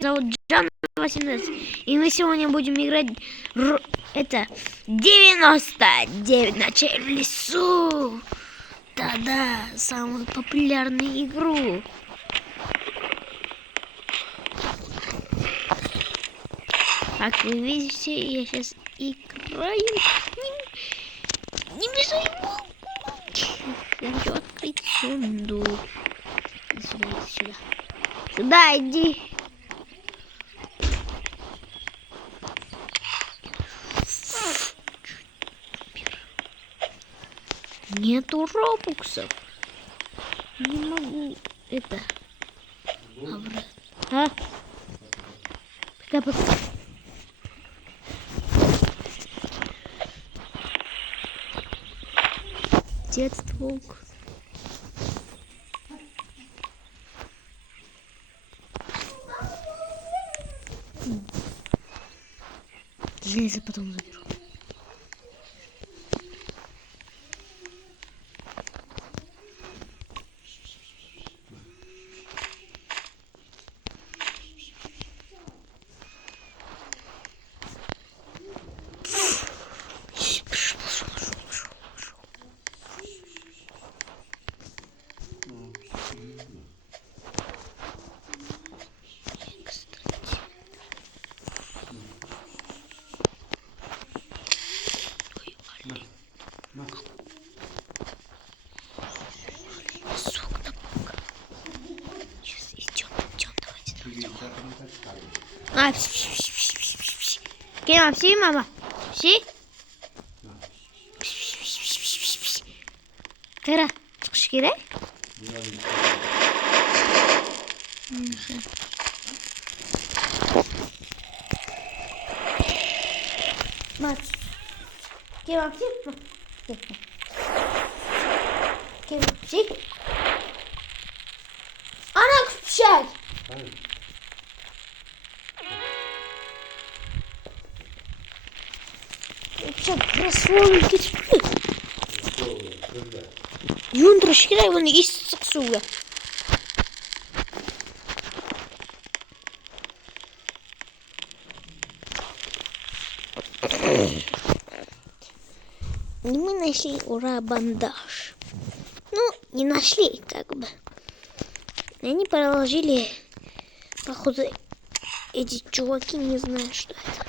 Зовут Джан 18. И мы сегодня будем играть это 99 ночей в лесу. Да-да, самую популярную игру. Как вы видите, я сейчас играю. Не мешай ему. Я хочу открыть сундук. Иди сюда, иди сюда. Сюда иди. Нету робуксов. Не могу это обратно. А? Пока. Дед волк. Железо потом заберу. А, Кема, пси, мама, пси. Кайра, çıkış gerek? Maç. Kema, psi. Kema, psi. Ana küpüşer. Красивый кички. Юн трошки дай вони із сексуя. И мы нашли, ура, бандаж. Ну, не нашли, как бы. Они проложили, походу, эти чуваки, не знаю, что это.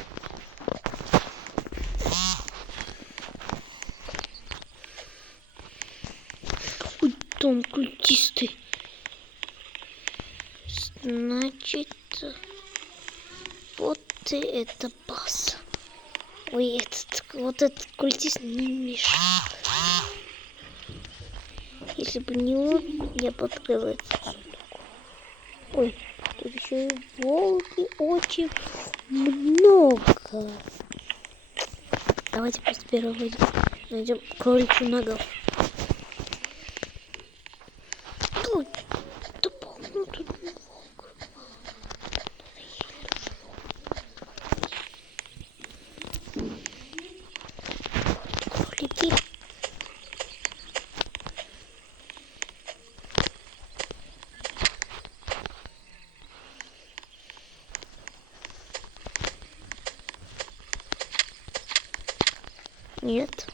Там культисты. Значит, вот это база. Ой, вот этот культист не мешает. Если бы не он, я бы открыл этот сундук. Ой, тут еще и волки очень много. Давайте просто первого найдем кроличью ногу. Нет.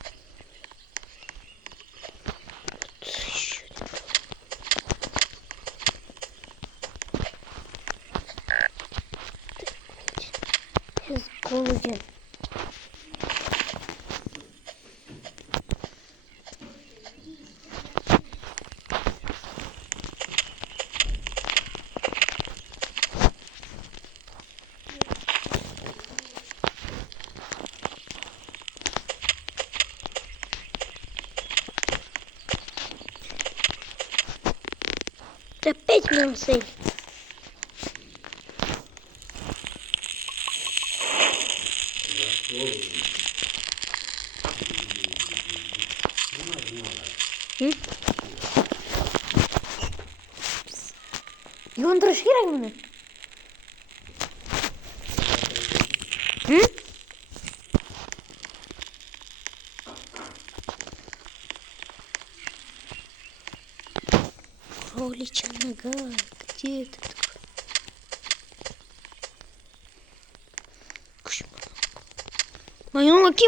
Сейчас голоден. Опять мелсей. И он трошки районы. Кроличья нога, где ты? Ay no, aquí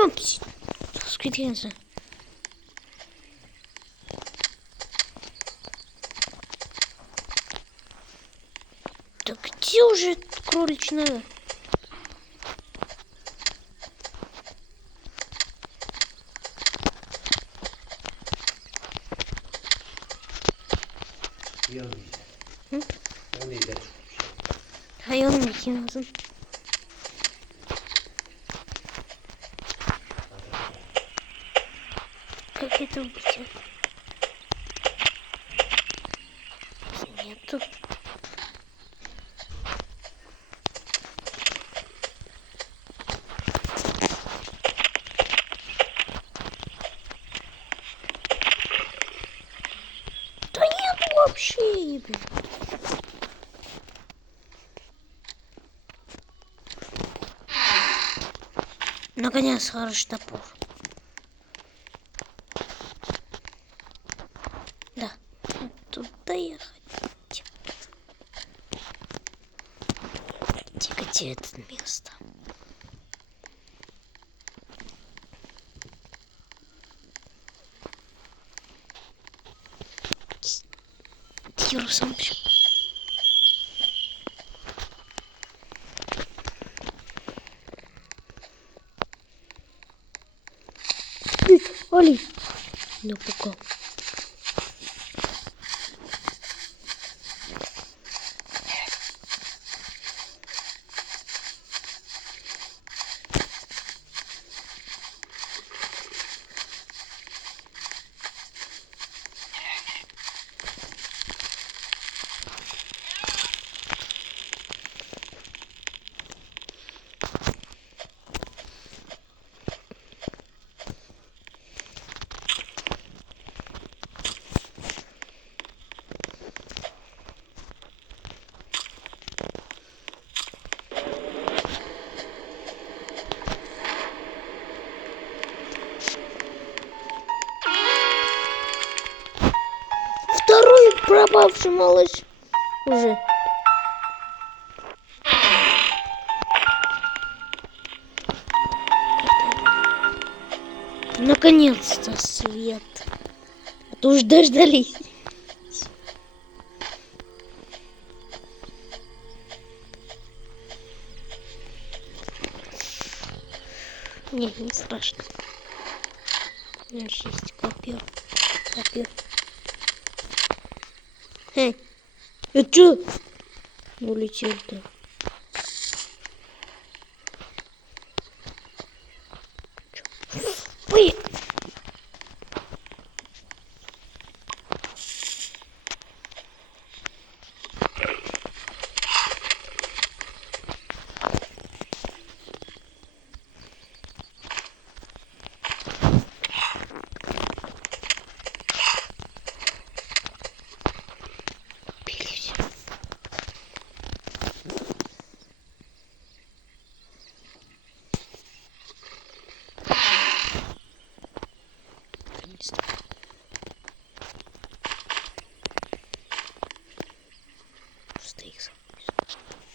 скрипится. Так где уже кроличная? Hayvan makinesi. Как это убить? Нету. Да нет вообще, блин. Наконец, хороший топор. Да, туда ехать. Где это место? Юра сам пришел. Оли, напугал. Второй пропавший малыш уже. Наконец-то свет. А то уж дождались. Нет, не страшно. У меня же есть копье. Эй, это что? Улетел-то. Ой! Просто их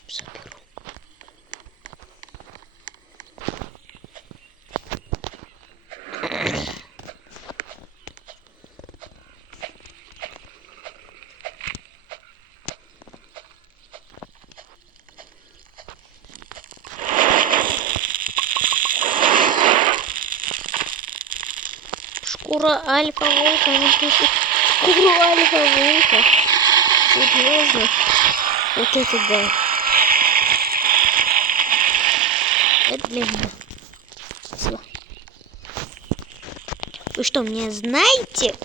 заберу. Шкура альфа-волка. Шкура альфа-волка. Серьезно? Вот это да. Это для меня. Все. Вы что, меня знаете?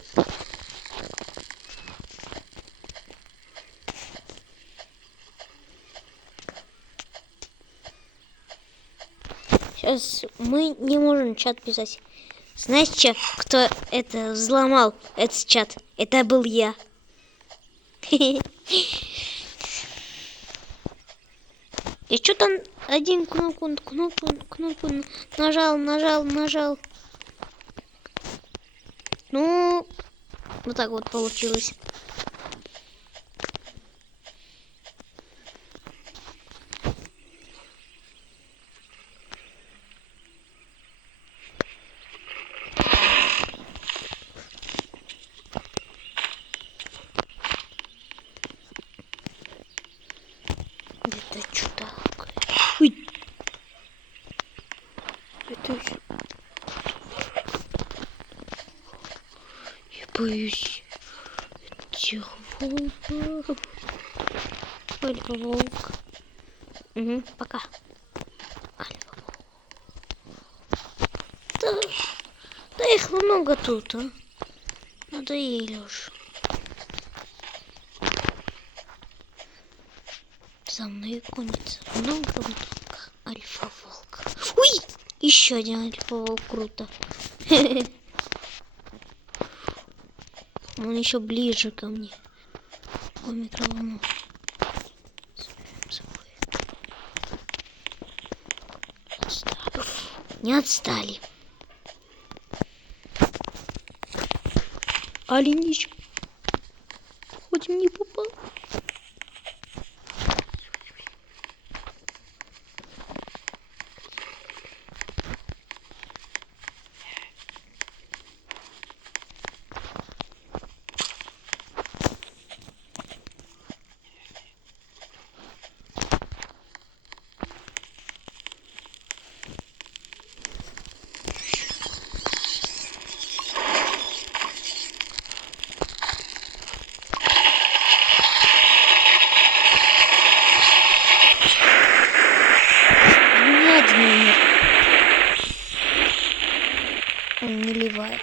Сейчас мы не можем чат писать. Знаете, кто это взломал, этот чат? Это был я. Я что-то один кнопку нажал. Ну, вот так вот получилось. точно. Я боюсь этих волков. Альфа-волк. Угу, пока. Альфа-волк. Да их много тут, а. Надоели уж. За мной гонится много альфа-волк. Уй! Еще один альфа-волк, круто. Он еще ближе ко мне. По микроволну. Не отстали. Оленич. Хоть не попал. Он не ливает.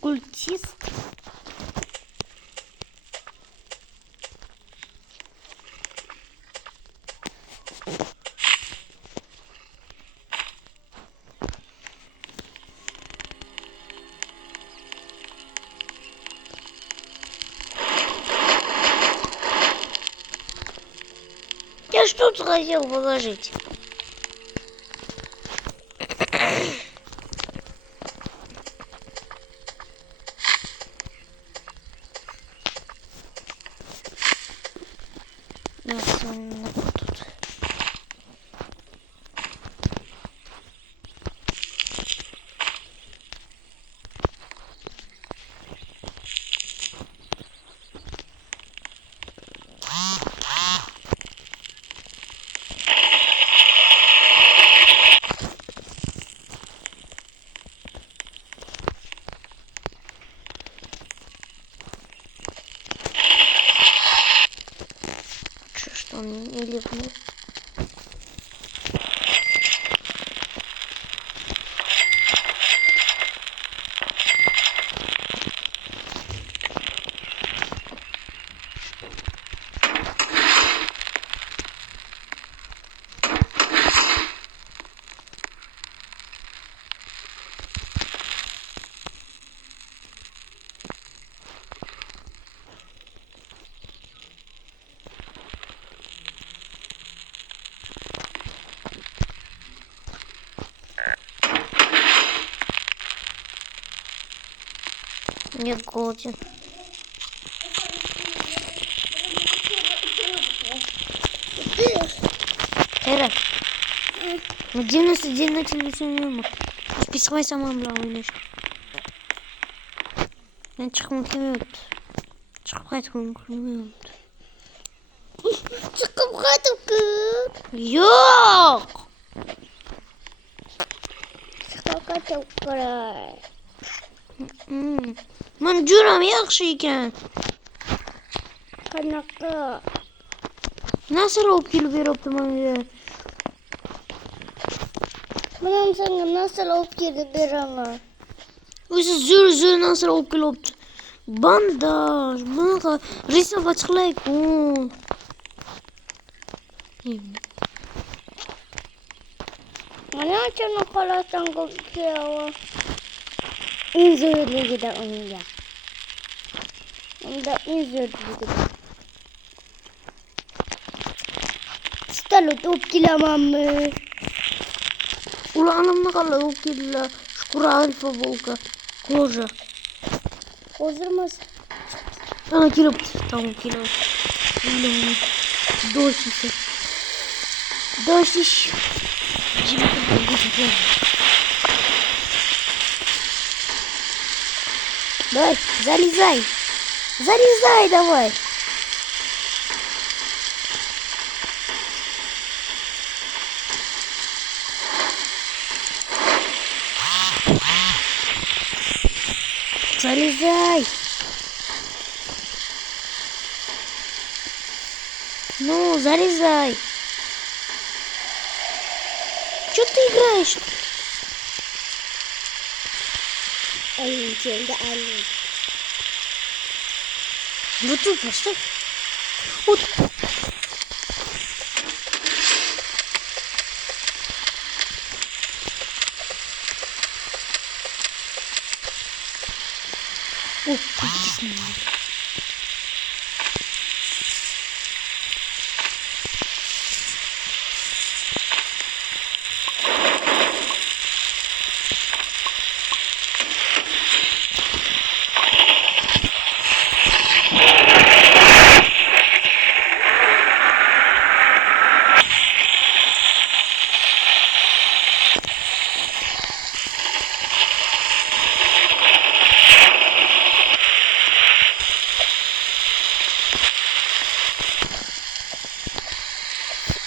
Культист. Я что-то хотел положить. Тут. Что он не ливнул. Не голоден. Эра, 91 на 91. Списывай самым главным. Я чехмухимют. Чехмухимют. Чехмухимют. Йоок! Чехмухимут. Манджурам yaxshi ekan. Qanaqa? Nasr olib kelib beribdi menga. Men senga nasr olib kelib beraman. O'zi zo'r nasr olib kelibdi. Bandaj, bunaqa risovat qilayku. Mana chani qolasang qo'yib. En zo'rligida unga. Unda en zo'rligida. Stalut olib kelamanmi? Ularni qanday olib keldilar? Shukra alfa-volka. Ko'ja. Hozirmas. Ana kelibdi. Tamam kelibdi. Дождь. Дождь. Давай, залезай. Залезай давай. Залезай. Ну, залезай. Чё ты играешь? Вот тут поставь. Вот. О, иди с ним.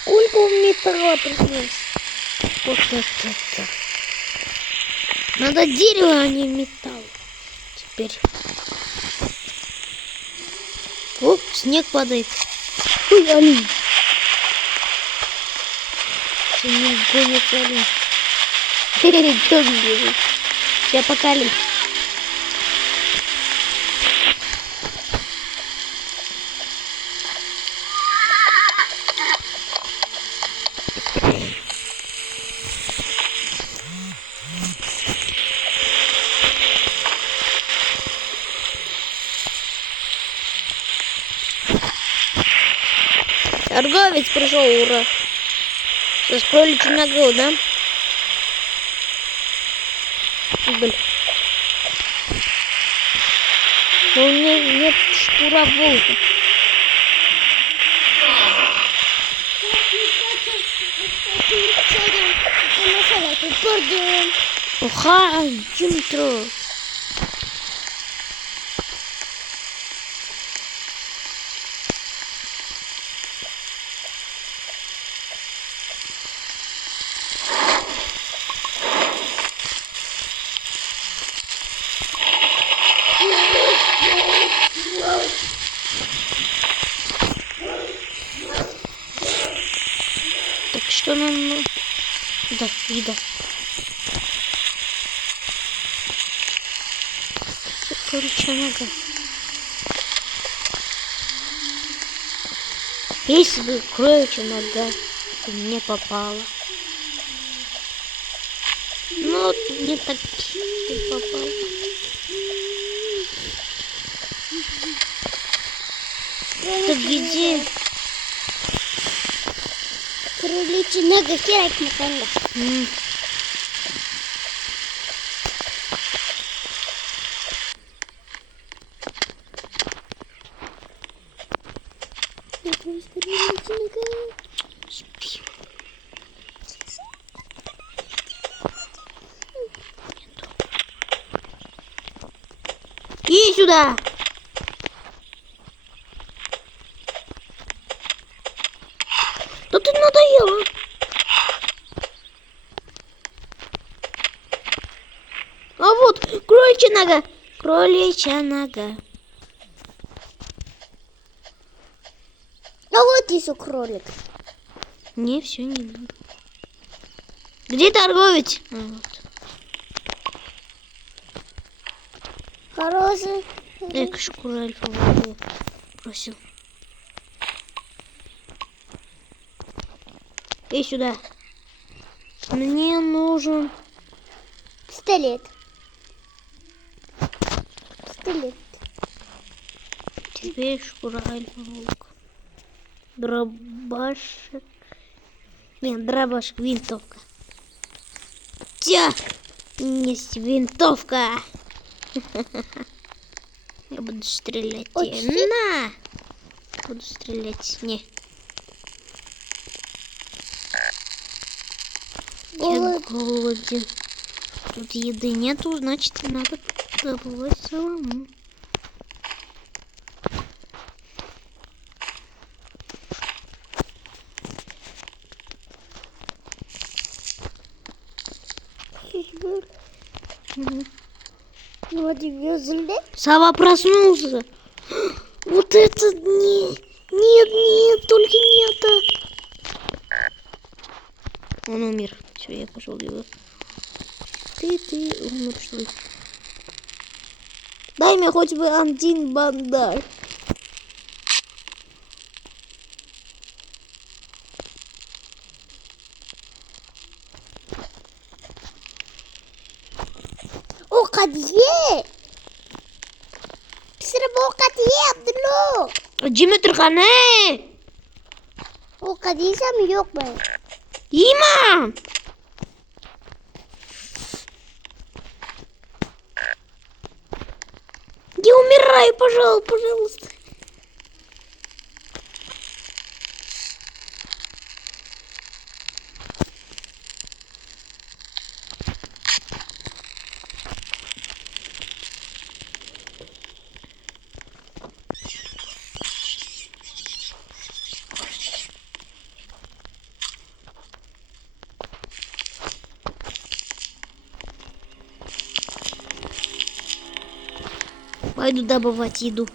Сколько металла пришлось? Вот это. Надо дерево, а не металл. Теперь. Оп, снег падает. Ой, олень. Снег гонит олень. Чё он бежит? Сейчас покали. Торговец пришел, ура. Сейчас кроличью ногу, да? Блин. Но у меня нет шкура волка. Оха, димтро. Так что нам... Да, еда. Кроличья нога. Если бы кроличья нога мне попала. Ну, не так и попала. Так где? Кроличья нога, херак маканда. Иди сюда! Да ты надоела! А вот кроличья нога! Кроличья нога. А вот еще кролик. Не, все не надо. Где торговец? А, вот. Хороший. Эк, шкура альфа просил. Иди сюда. Мне нужен пистолет. Пистолет. Теперь шкура альфа-волк. Дробашек. Нет, дробашек, винтовка. Тя! Есть винтовка. Я буду стрелять. На! Буду стрелять. Не. Я голоден. Тут еды нету, значит надо добывать самому. Сова проснулся. Вот это нет, нет, только не это. Он умер. Все, я пошел его. Ты умер, что ли? Дай мне хоть бы один бандаж. O kadiye. Pişir bu kadiye Abdullah. Dimitri Kane. O kadiye mi yok mu? İmam. Не умирай, пожалуйста. Пойду добывать еду.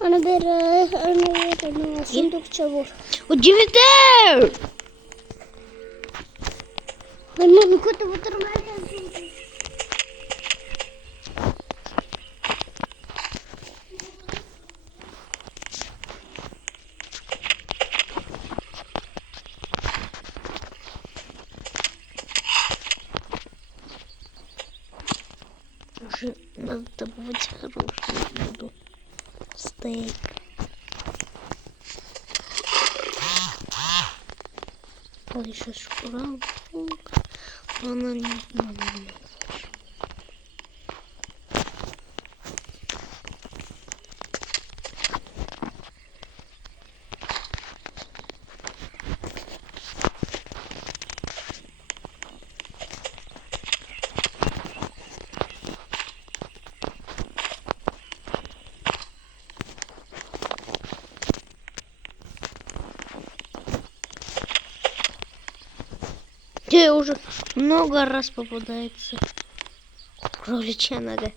Ana bir fındık çabuk. O Dimitri! Anne bir kutu bitirmeye geldim. Уже надо добывать хорошую еду. Стейк. Ой, еще шкуралка. Она не знаю. Тебе уже много раз попадается кроличья нога.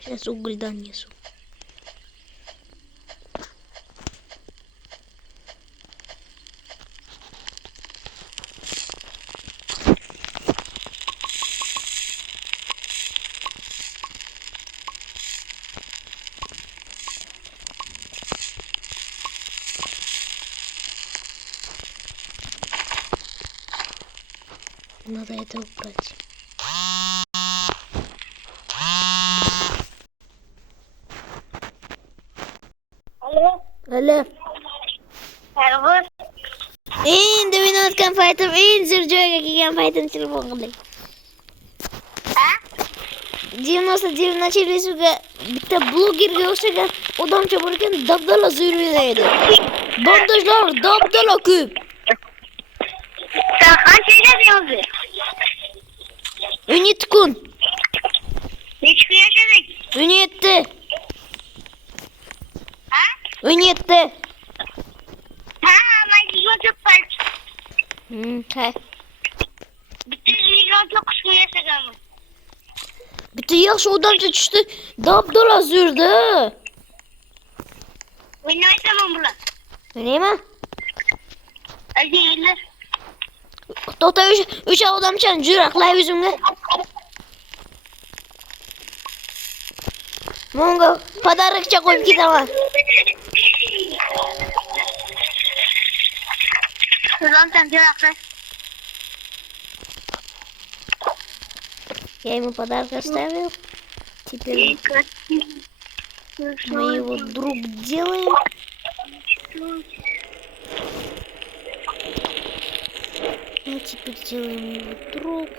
Сейчас уголь донесу. Надо это убрать. Алло. Merhaba. Endi men o'tgan paytim eng joyga kelgan paytim telefon qildi. Ha? 99 nachalisiga bitta blogerga o'xshagan odamcha bor ekan, dabdala yurmaydi. Bandajlar dabdala ko'p. Sen kaç yaşadın? 17 kun. Hiç gün yaşadın? 17. Ha? 17. Ha, ben çok kaç. Ha. Bütün milyon çok gün yaşadın. Bitta yaxshi odamcha tushdi. Dabdala yurdi. Oynayamam bular. Nima? Hadi yürü. To'xta, o'sha odamchani juraqlay o'zimga. Monga подарокcha qo'yib ketaman. Zaten cevaplı. Я ему подарок оставил. Теперь мы его друг делаем. И теперь делаем его друг.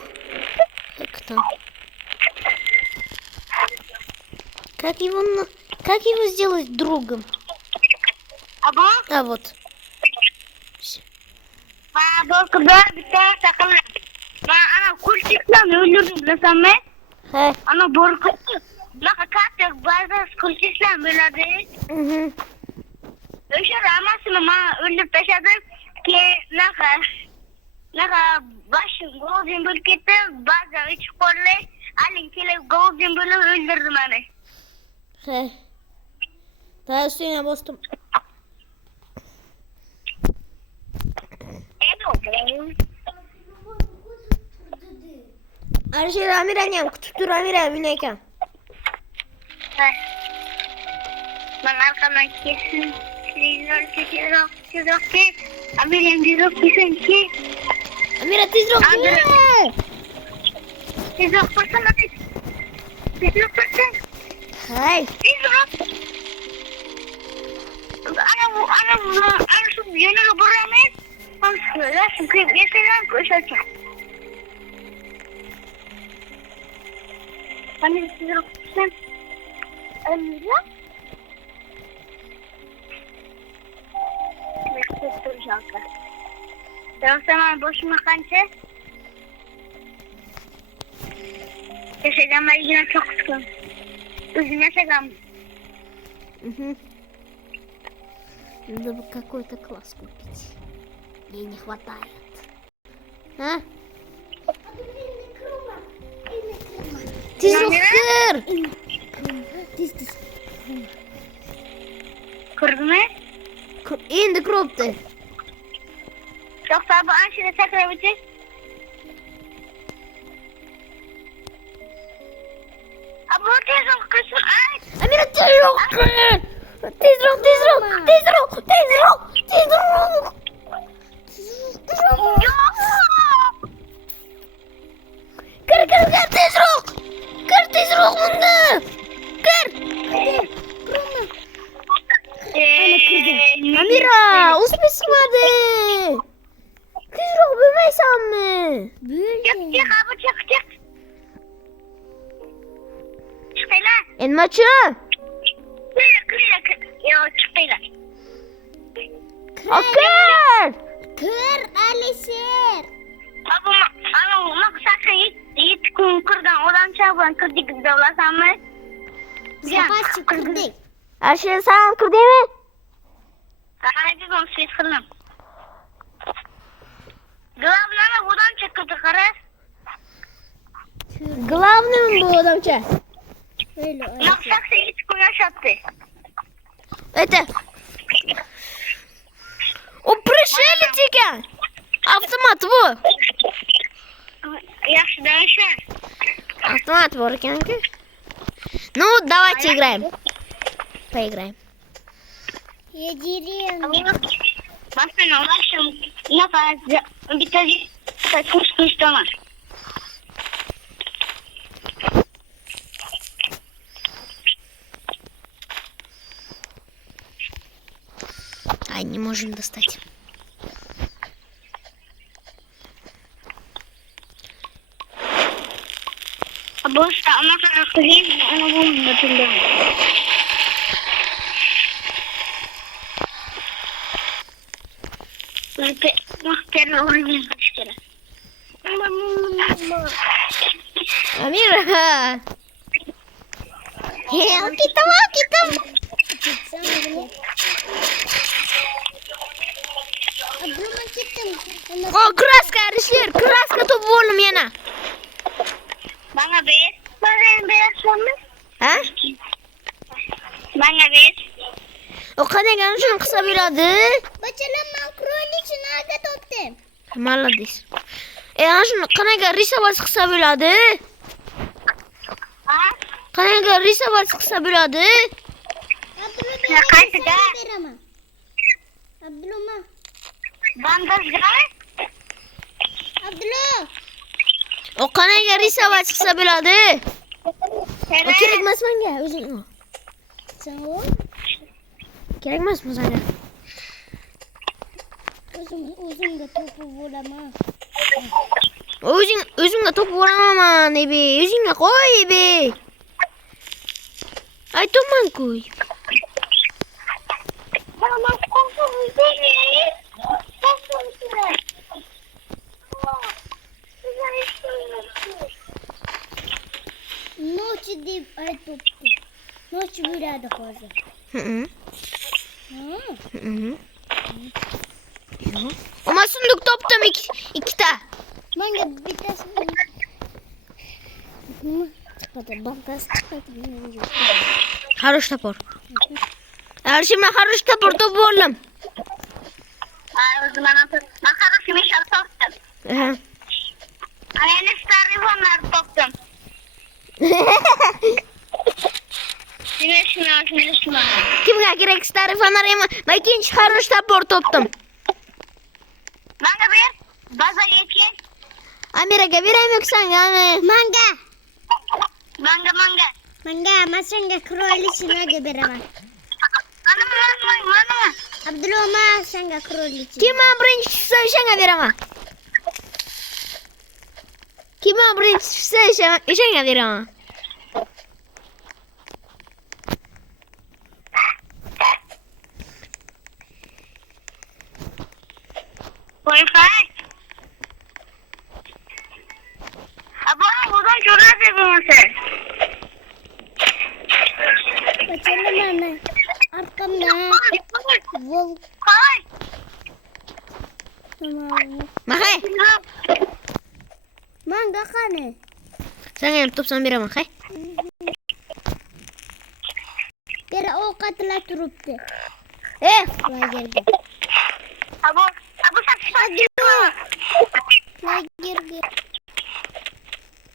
Как там? Как его сделать другом? А вот. Bana bol kadar bir tane takılır. Bana Ana kulçikten öldürdüm bilesan ben. He. Ana borku. Naka kattık bazı kulçikten böyle. Hı. Öşe ramasını ma öldürüp taşadım ki naka başım golden bul gitti bazı üç kolle alın kele golden bulu öldürdüm hani. He. Daha üstüne bastım. Arşi Ramiranyam kututu Ramiraminayken. Ben arkamdan kesin sizok ki Amirem dizok kesin ki Amira tezrok Amira. diye. sizok pırsan sizok pırsan Hay. sizok ana şu yönü buramı Nasıl kıyıp geçeceğim koşacağım. Hani sizok pırsan Amira Terus sama bos makan cek. Kesegam lagi na çok sıkım. Üzüne segam. Надо бы какой-то класс купить. Ей не хватает. А? Тезрок кыр! Kırdı mı? Endi kroptu. Yoksa bu an şimdi tekrar bitecek. Abi o tezok kızım ay. Amira tezrok kır! Tezrok, tezrok, tezrok, tezrok, tezrok! Yok. Kır tezrok! Kır tezrok bunu! Kır! Amira, usmesi vardı. Tezrok büyümeysen mi? Çık abi çık. Çık lan. Elmaçı! Kır. Yo çık lan. Akır! Kır Alisher. Abi ana maksaksa yit kırdan odan çaban kırdık devlasam mı? Savaş çıkırdık. Her şey sen kır değil mi? Hadi ben ses kırdım. Glavnana buradan çıktı kara. Главным bu adamça. Öyle öyle. Maksaksa yit kuyaş attı. Это... O пришелец. Автомат bu. Yaxşı dönüşür. Автомат var kanka. Ну, давайте играем. Поиграем. Yedireyim. Ben sana ulaşım. Ne kadar bitecek. Kuş tamam. Ай, не можем достать. Boşta ona kadar kırayım. Onu bulun batırdım. Muhtemelen orayı kaç kere. Амира. Китам. Ablama gittim. O краска, Аришер. Краска топ volum yana. Bana bir. Bana bir sonra. Ha? Bana bir. O kadar şunu kısa bir adı. Bacalam makroni için aga toptum. Молодец. Şunu kanaga risa bas kısa bir adı. Ha? Kanaga risa bas kısa bir adı. Abdullah Ya kaçtı beni da? ver ama. Abdullah. Bandaj var. Abdullah. O kanaga risa bas kısa bir adı. O Evet. gerekmez mi ya? Özün o. Sen o. Gerekmez mi sana? Uzun da topu vurama. O özünle top vuramam ne be. Özünle koy be. Ay toman koy. Bana korkun beni. Korkun size. Size işte toptu. Nasıl yürüdü hozir? Hı hı. Ha. Hı hı. Yok. Ama sunduk toptum ikkita. Manga bittasi. Nima chiqadi? Bantasi chiqadi. Harosh topor. Yaxshi, men harosh topor topib oldim. O'zi mana men qarashim meshal topdim. Aha. Ana endi starifonlarni topdim. Shuna. Kimga kerak telefonlar emas? Men ikkinchi harosh topor topdim. Menga ber. Bazaga kel. Amiraga beraymi yo'qsanga? Manga. Menga. Manga masanga krolichinaga beraman. Mana. Abduloma senga krolichina. Kim birinchi tushsa o'shanga beraman. Kim birinchi tushsa o'shanga beraman. Wi-Fi. Abo, buradan görüyoruz bunu. Bacana mana? Arkamda. Vol. Hay. Tamam. Mahay, Manga qani? senga ham topsam beraman, hay. Bera ovqatlar turibdi. Lagerga. Abo sen Lagerga.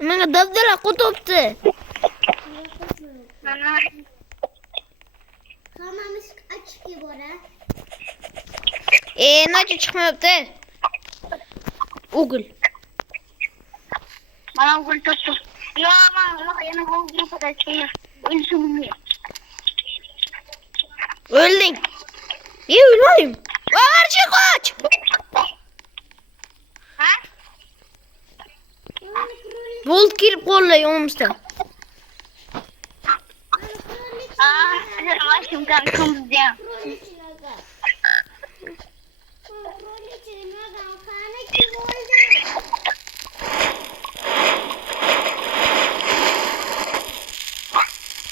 Menga dabdala qutubdi. Hammamiz ochib bora. Nacha chiqmayapti. O'g'il. Mana gul tuttum. Yo, mana yana gul tuttum. Ölsün. O'lding. O'lmadim. Varchi qoch. Ha? Bolt kirib qoldi yonimizda. Başım kalkım diye.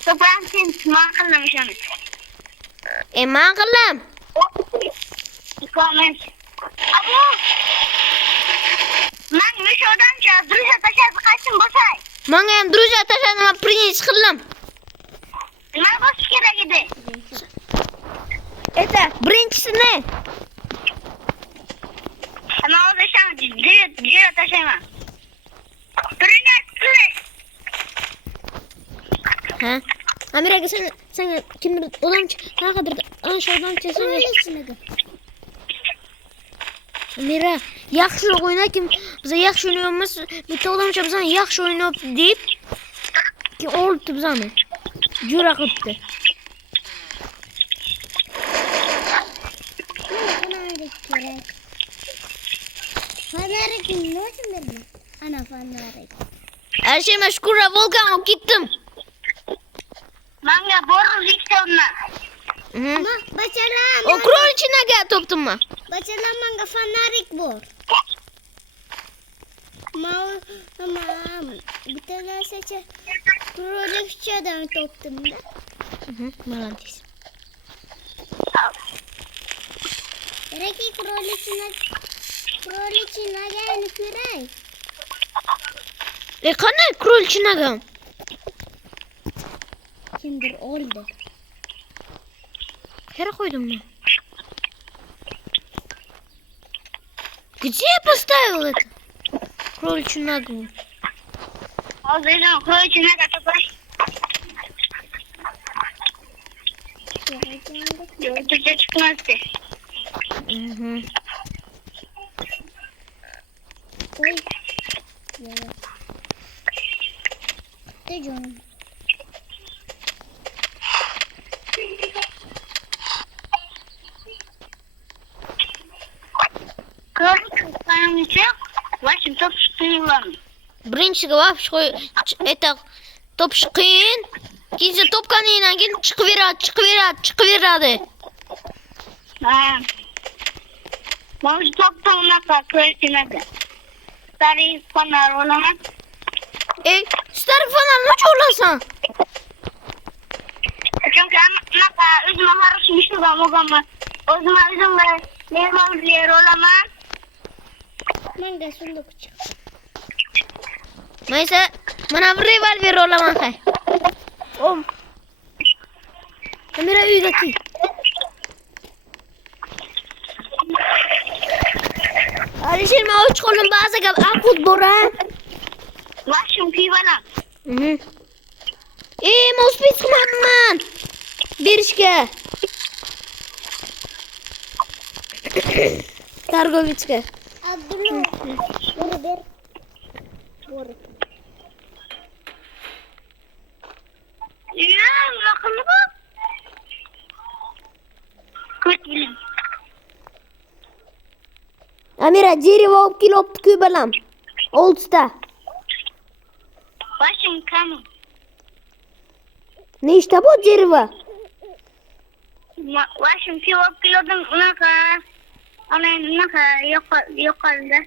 Ben seni makalamış onu. Men qilam. Comment. Abo. Ben Misho'dan çağırdım. Taşası kaçın basay. Menga ham druja tashladi, men birinchi qildim. Nima bo'lish kerak edi? Birinchisini. Ana hozir sen juda tashlayman. Birini qilay. Ha? Amiraga senga kimdir odamcha qanaqadir ana shu odamcha senga Amira, yaxshi o'yna kim biz yaxshi o'ynayapmiz. Bitta odamcha bizani yaxshi o'ynayapti deb kim olibdi bizani. Jura qilibdi. Fanarik nima uchun berdi? Ana fanarik. Ashe mashkura volkan olib ketdim. Menga borib ikkitani. Ama bachalar. O krolichinaga topdimmi? Bachalar menga fanarik bor. Bitta narsacha krolichchadan topdim-da. Молодец. Beraki krolichinaga ko'ray. Qanday krolichinaga? Kimdir oldi. Qayerga qo'ydimmi? Где я поставил это? Кроличью Hozir sen qiluvchinaga topay. Yo'lga chiqmasdi. Угу. Oy. Ya. De canım. Qiluvchi Washington Steel. Birinchisiga вообще qo'y. Это topish qiyin. Keyin topganingdan keyin chiqaveradi. Ha. Mana topdim unaqa qiluvchinaga. Stariy fonar olaman. Starfonar nima olasan? Maka özüme karışmıştı da mogama. Özüme ne mavliyer olamam. Manga sunduk çık. Neyse, bana bir revolver olaman kay. Om. Kamera uydaki. Alişir ma uç kolun bazı gab akut bora. Başım pivalan. Hı. Mospit kumandan. Birişke. Targoviçke. Abdullah. Boru ver. Boru. Ya bakın bak. Kurt bilim. Amira jeri vop kilop kubalam. Oldsta. Başım kanım. Ne işte bu jeri va? Başım pivop kilodum naka. Naka yok oldu.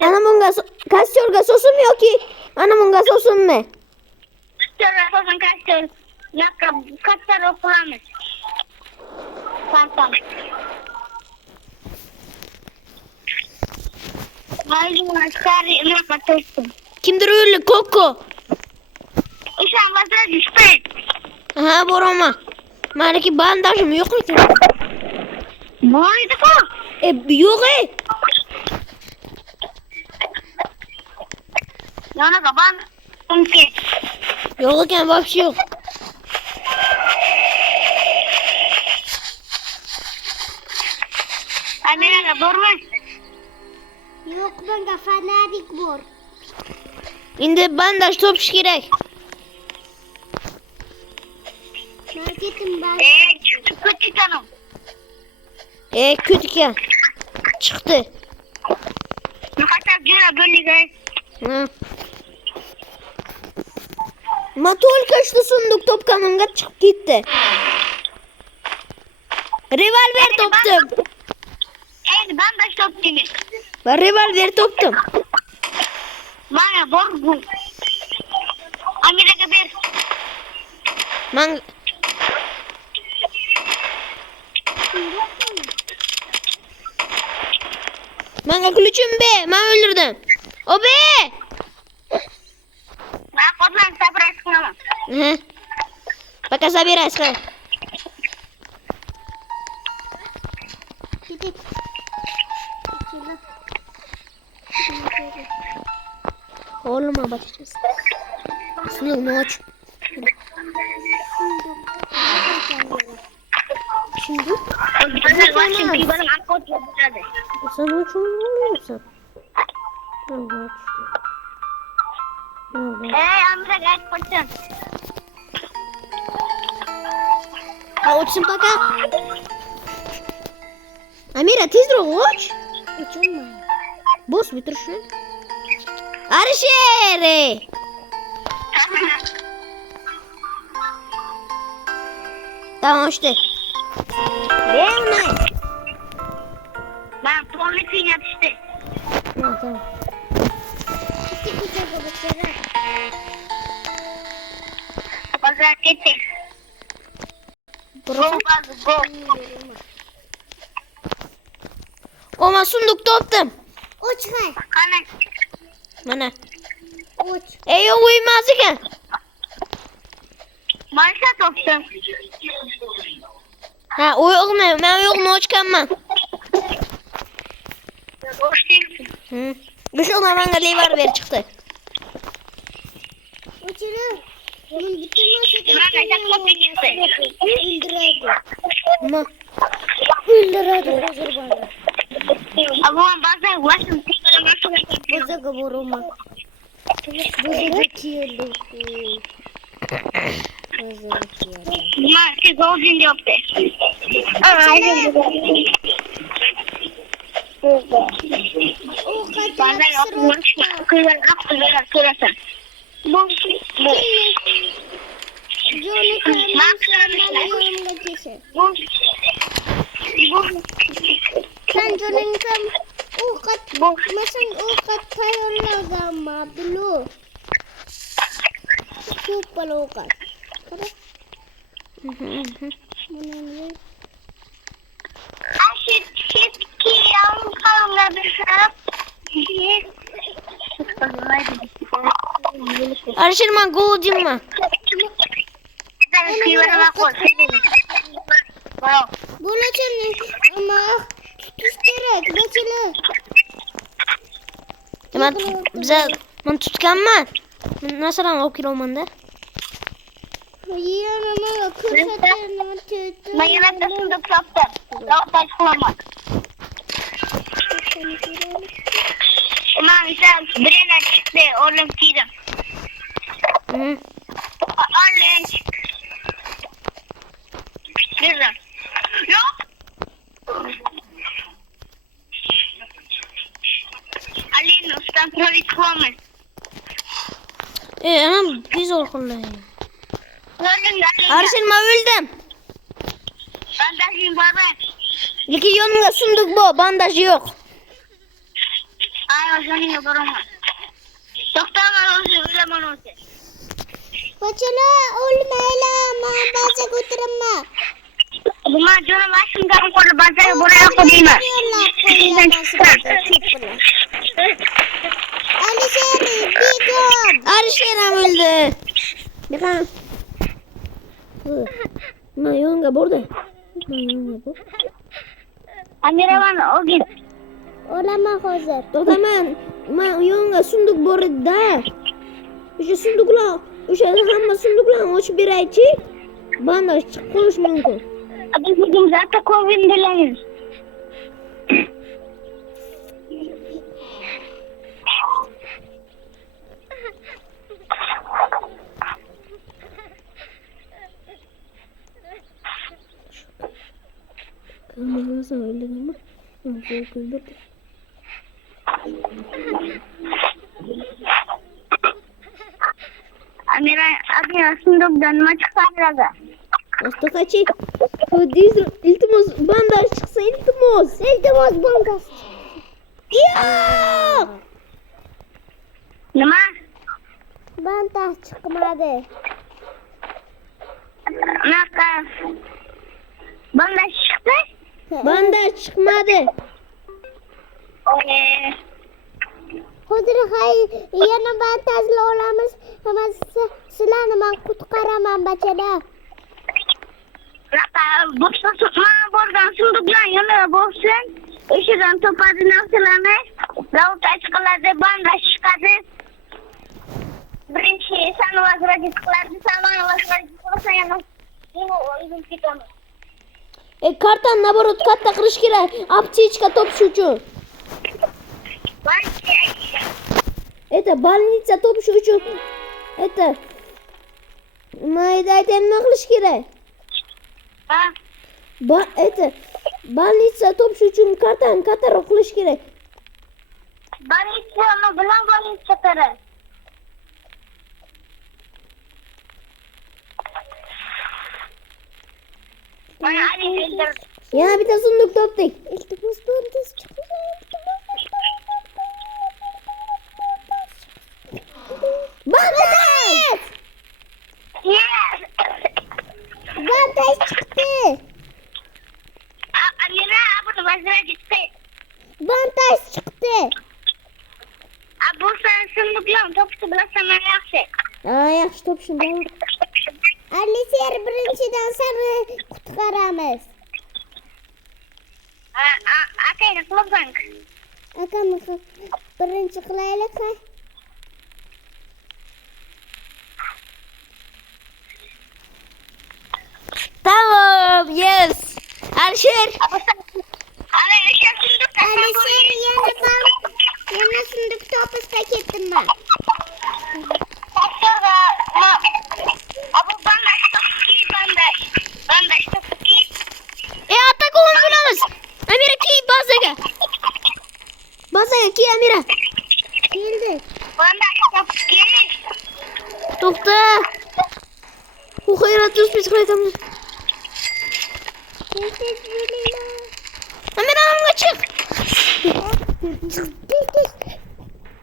Anamunga kasyorga sosum yok ki. Anamunga sosum mu? Sonra sosun kaçtır. Naka kaçtar okulamaz. Tamam. Haydi maskari naka tostum. Kimdir öyle Koko? Uşan basra düştü. Ha boroma. Malaki bandajım yok mu? Neydi bu? Yok Yana kaban. Mümkün. Yok iken vapşi yok. Amira durma. Yok banga fanatik bor. Şimdi bandaj top gerek. Marketim ben. Kötü canım. Kötü ki. Çıktı. Ne kadar güzel böyle gay. Hı. Matol kaçtı sunduk top kanımga çıkıp gitti. Revolver toptum. Ben de stop gibi. Ben revolver toptum. Bana bor bu. Amira geber. Man Manga kulüçüm be. Ben öldürdüm. O be. Ben kodlan sabır aşkın ama. Hı. Baka sabir askar. Gidip. İçine. Oğluma bakacağız. Sınır noç. Şimdi Ben başım pibanın arkot yapacağız. sen noç olmuyorsun. Evet. Amira gayet koçun. Ha uçsun baka. Amira tez uç. Uçurma. Boş bitir şunu. Arşere. Tamam işte. Benim ne? Ben polisin yatıştı. Tamam. İki kucak babakları. Pazar gitti. Go bazı go. Oma sunduk toptum. Uç hay. Kana. Mana? Uç. Eyo uymaz iken. Marşa toptum. Ha uyuğum ben uyuğum noç kanman. Hoş değilsin. Hı. Bir şey olma bana levar ver çıktı. Uçurur. Bunun bitirmezse de Ben kaçak kopya çıktı. öldüreydi. Ama Öldüreydi. Hazır bana. Ama bazen başım kuşlara nasıl yapıyor? Boza kaburuma. Boza bitiyordu. Boza bitiyordu. Marşa golden yaptı. O kadar Bazen yapmışlar. Kıyılar akıllar kırasın. Bu. Johnny Kırmızı gazetesi. Bu. Sen Johnny'nin o kat mesela o kat tayolla ama dulu. Super o kat. Aşırtki yavrum kalmamışım. Arşirma go'dimma. Bo'lacak ama tutish kerak, bachalar. Men tutganman. Men nasaran olib kelolmanda. Yana mana ko'rsatganini tutdim. Ben yana da sunduk yaptım. Daha taş kullanmak. Aman sen birine çıktı. Oğlum gidim. Alın. Girdim. Yok. Alin ustam troli kullanmış. Anam biz orqullayın. Öldüm de Arşirma öldüm. bandajım var mı? Lekin yonimga sunduk bu. Bandaj yok. Ay o'zing yo'qolma. To'xtaman o'zi, o'laman o'zi. Bachalar, o'lmaylar, men bazaga o'tiraman. Buna jonim ashimdan qo'yib bazaga borayap qo'yman. Alisher, bigom. Arşiram öldü. Bakalım. Ma yonga bordi. Amiraman o'gin. O'laman hozir. To'xtaman. Men yonga sunduk bor edi-da. O'sha sunduklar, o'sha hamma sunduklarni ochib beraychi. Bandaj chiqib qolish mumkin. Bizim zaten kovindileyiz. Nasıl öldü ama? Nasıl öldü? Amira abi sundukdan maç çıkardı. Astakachi. İltimos bandaj çıksa iltimos. İltimos bandaj. Ya! Nima? Bandaj çıkmadı. Naka. Bandaj çıktı. Bandaj çıkmadı. Hozir yana bandajla olamiz. Ama sizlarni men qutqaraman bachalar. Naka boshqa tutma borgan sunduklar yana bo'lsin. O'shadan topadi narsalarni. Ravta chiqiladi, bandaj chiqadi. Birinchi san vazirajit qiladi, saman vazirajit qilsa yana o'zim ketaman. Kartani naborot katta qilish kerak. Aptechka topish uchun. Это больница topish uchun. Это mayda aytaymi nima qilish kerak? Ha? Это больница topish uchun kartani kattaroq qilish kerak. Больницаны bilan больница kerak. Mana Ali Yana bitta sunduk topdik. İltimos bandaj chiqdi. Bandaj! Bandaj chiqdi. Amira bunu vazirajit qil. Bandaj chiqdi. Bu sen sunduklarni topishni bilasan, men yaxshi. Yaxshi topishim. Alisher birinchidan seni qutqaramiz. Akayni qilibsan. Akamni birinchi qilaylik. Tamam, yes. Alişer. Ana o'sha sundukda Alisher yana sunduk topishga ketdim men. doktorga abu bandaj topki, bandaj topki. Atak o'yin qilamiz. Amira kiy bazaga. Bazaga kiy Amira. Keldi. Bandaj topki. To'xta. U hayratda o'sib chiqayapmiz. Amira onga chiq.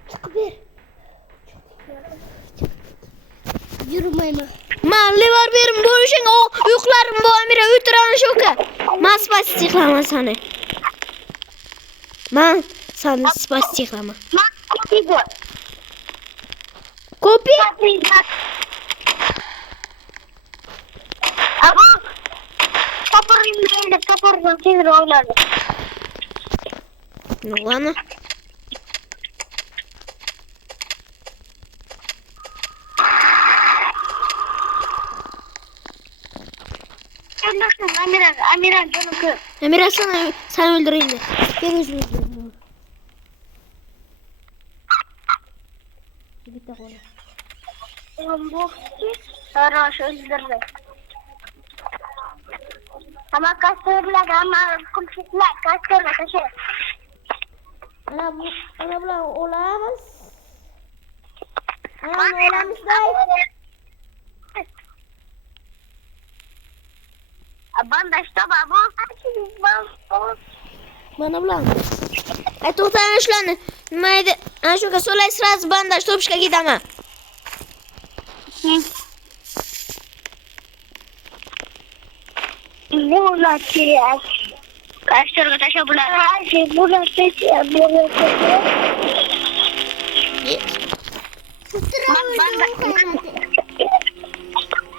Chiqib ber. Yurmayman. Malli var benim görüşün o yuklarım bu amire ötüren şoka. Mas bas çıklama sana. Man sana bas çıklama. Kopi? Ama kapırın çevir oylardı. Ne bana? Öldürsün Amiran canım kız. Emir sana sen öldüreyim de. Gel özür dilerim. Bir dakika. Bu sarhoş öldürdü. Ama kastırlar ama kumşuklar kastırlar taşı. Ana bilan olamaz. Ana olamaz değil. Bandaj tabağı Bana bilan. To'xtang shularni. Nima edi? Ana shunga solay sразу bandaj topishga ketaman. Bular kerak. Kastırga taşı bular. Bular kerak.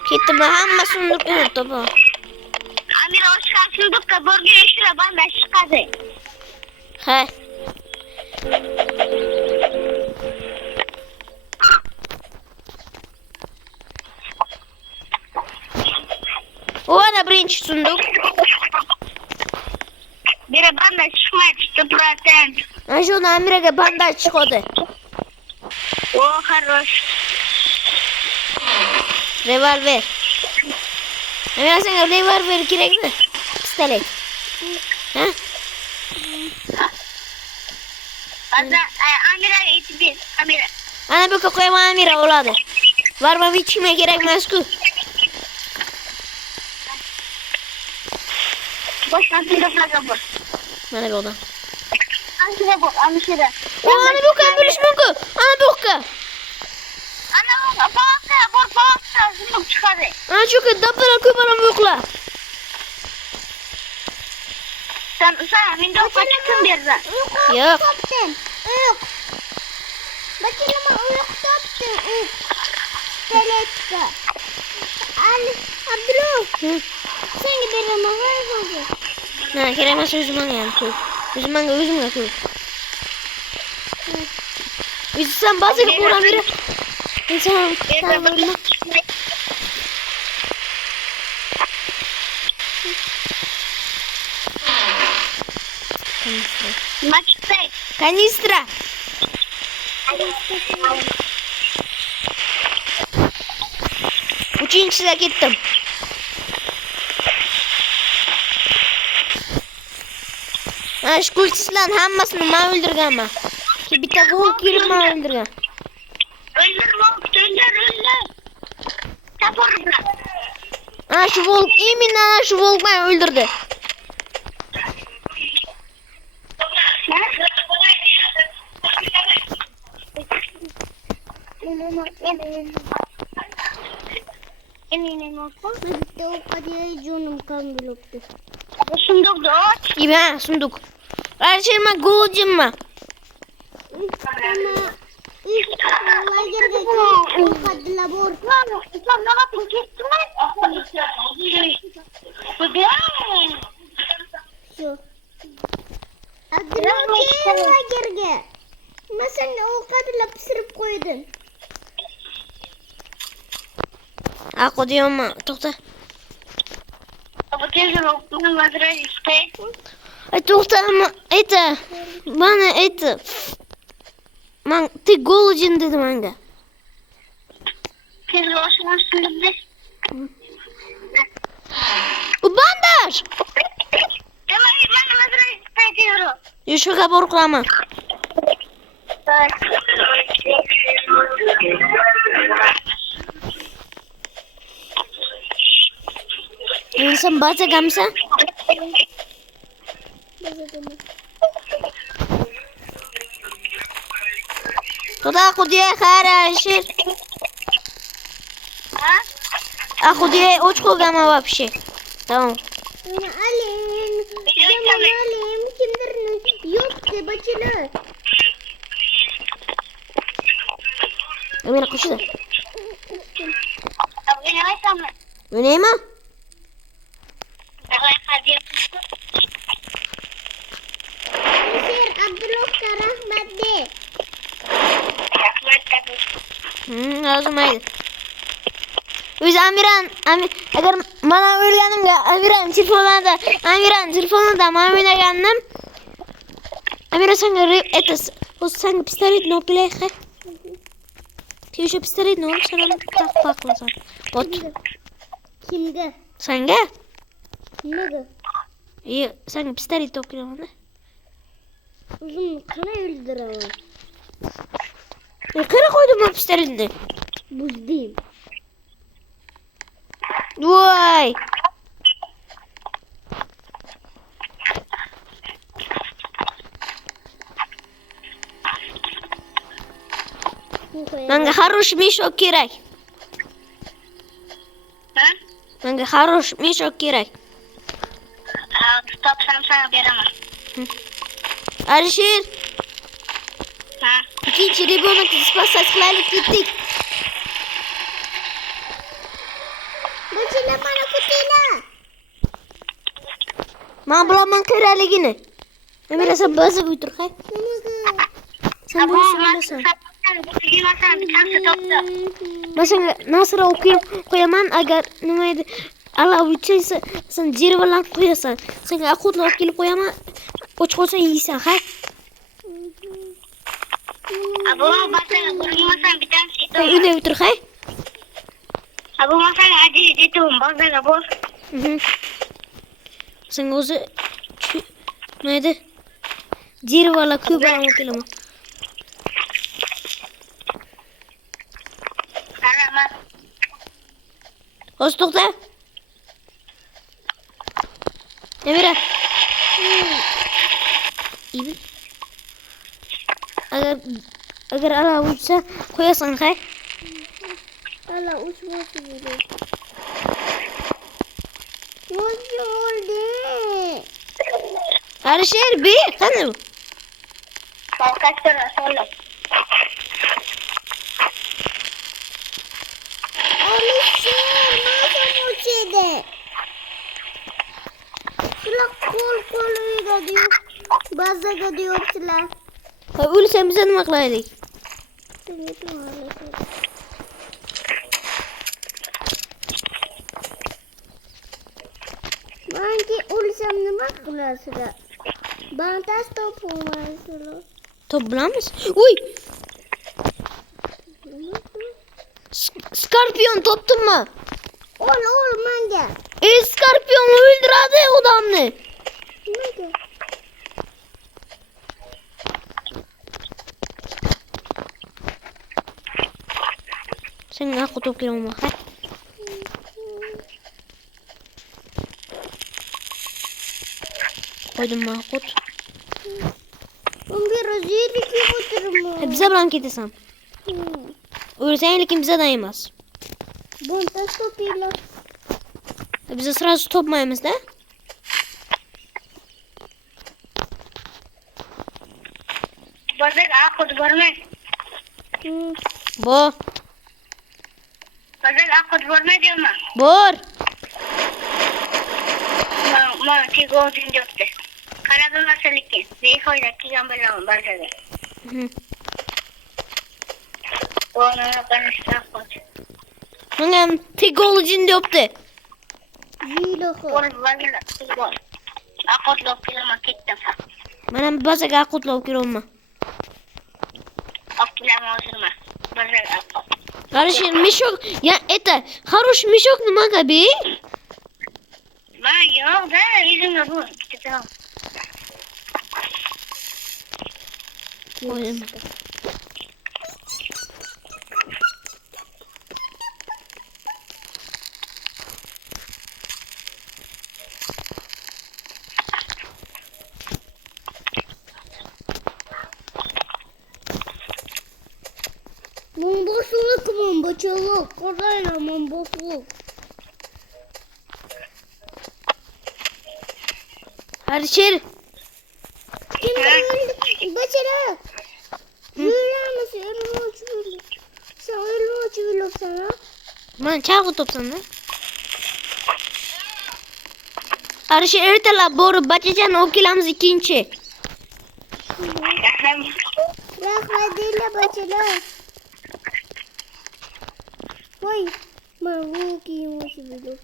Ketdim hammasini unutib topa. Amir oshgan sundukka borga ishla bandaj chiqadi. Ha. O ana birinchi sunduk. Biri bandaj chiqmaydi 100%. Ana shuni Amiraga bandaj chiqadi. O хорош. Revolver. Amira senga revolver kerakmi? Pistolet. Ha? Amira aytib Amira. Ana bu yoqqa qo'yaman Amira oladi. Barba hech kimga kerak emas-ku. Boshdan sunduklarga bor. Mana bu yoqdan. Amira bor, Amira. O ana bu yoqqa bilish mumkin. Ana bu yoqqa. Ana bor, sunduk chiqadi. Ana shu yoqqa dabdala ko'param bu yoqlar. Sen menda qochib bersan. Yo'q. Topdin. Uyuq. Bakilama uyuq topdin. Uyuq. Peletka. Abdullah. Senga beraman. Hozir. Ha, kerak emas o'zimga ham ko'p. O'zimga ko'p. Sen bazaga boram beri. Sen Nima chiqdi? kanistra. Uchinchisida ketdim. Ana shu kulchisilarni hammasini men o'ldirganman. Bitta gol kelib men o'ldirgan. Öldür. Tapır bilan. Ana shu volk, именно ana shu volk meni o'ldirdi. Bitta o'qadiya jonim kan bo'libdi. Sundukda och. İba sunduk. Qarshima golcimma. Lagerga o'qadilar bor. İslam ne yapayım kestirme. Shu. Abdullah lagerga. Masan o'qadilar pishirib qo'ydin. Aqodiyamma, to'xta. Bu tezin okuduğun madra işte. Ay to'xtama, ayta. Mana ayta. Men tek golcin dedi menga. Tez başına sundukda. U bandaj. Demek ben madra istiyorum. Yushuga bor qilaman. Sen bazagamsan? To'da qudiya qarashir. Ha? Ахуде очко гама вообще. Tamam. Alim. Zaman alim. Kimdir? Yok de bacılı. Emine kuşu da. Abi ne yapayım? Öyle mi? Hadi Sir Abdülokta rahmet de. Lazım haydi. Biz Amiran, agar bana öğrendim ya Amiran telefonda mamine geldim. Amiran sen etas, o sen pistolet nople he. Ki şu pistolet ne olur sana bakla sen. Ot. Kimde? Sen gel. Kimde? İyi sen pistolet nople ne? Uzun kana öldür ama. Kara koydum ben pistoletini. Buz değil. Vay. Manga хороший мешок кирай. Manga хороший мешок кирай. Stop sana veremem. Alişir. Ha? İkinci rebound'u spasaklarla gittik. Bacılı bana kutuyla. Ma bulamam keraligini. Emre sen bazı uydur hay. Sen bu söylesen. Mesela nasıl okuyup koyamam agar numaydı. Allah uçuysa sen zirvalan koyasan. Sen akutla okuyup koyamam. Uçkosa yiysen hay. Abu masang masang bidang situ. Sen öyle uydur hay. Abu masang aja situ, bagus abu. Sen o neydi? Zirvala kübra okuyalım. Selamat. Hostokta. Emre. İyi. Agar Allah uçsa koyasan hay. Allah uçması gibi. Nasıl oldu? Alişir bir kanım. Bakas terus solo. Alişir nasıl uçuydu? Sıla kol gidiyor. Bazı gidiyor sıla. Ha öyle sen bize ne maklaydık? Manki ulusam ne makla sıla. Bantas topu sıla. Toplamız. Uy! Skorpion tuttun mu? Ol manga. Skorpion öldür hadi o damını. Manga. Sen aku topluyorum mu? Hay. Koydum mu akut? Bir rozeri ki oturumu. Bize blanket desem. Öyle kim bize dayamaz. Bantas topuyla. Bize sırası topmayamız da. Bagus aku dorme. Bu. Bagus aku dorme dia mah. Bor. Mau tiga orang jokte. Karena tu masa likin. Dia kau dah tiga malam bagus. Ona kan sakot. Hangam tek gol için yaptı. Zilo ko. Ona bagus tiga. Aku lokil makita. Bana basak akut lokiyorum mu? Aku lama usirma. Bagus aku. Karışır mişok. Ya ete. Haroş mişok mu maka bi? Ma yok da izin bu. Kita. Koydum. Mambosuluk mamboculuk. Orayla mambosuluk. Hadi içeri. Kimdir öldü? Başarı. Yürüyor musun? Ölümü uçuyor. Sen ölümü uçuyor sana. Man çabuk topsan lan. Arşı ertele boru bakacaksın okulumuz ikinci. Rahmetiyle başarı. Vay. Ben bu giyim uçuyor.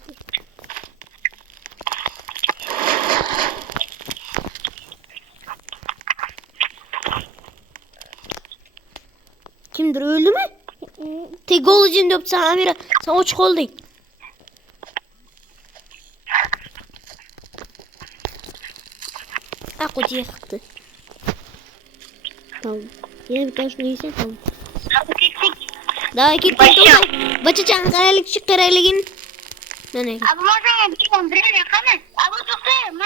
Kimdir öldü mü? Tek gol için diyor sana Amira. Sen uç oldun. Aku diye kalktı. Tamam. Yine bir taş neyse tamam. Aku gittik. Daha iki tane olay. Bakacaksın karelik çık kareliğin. Ne? Aku mau sama bikin beri ya kan? Aku tuh ma.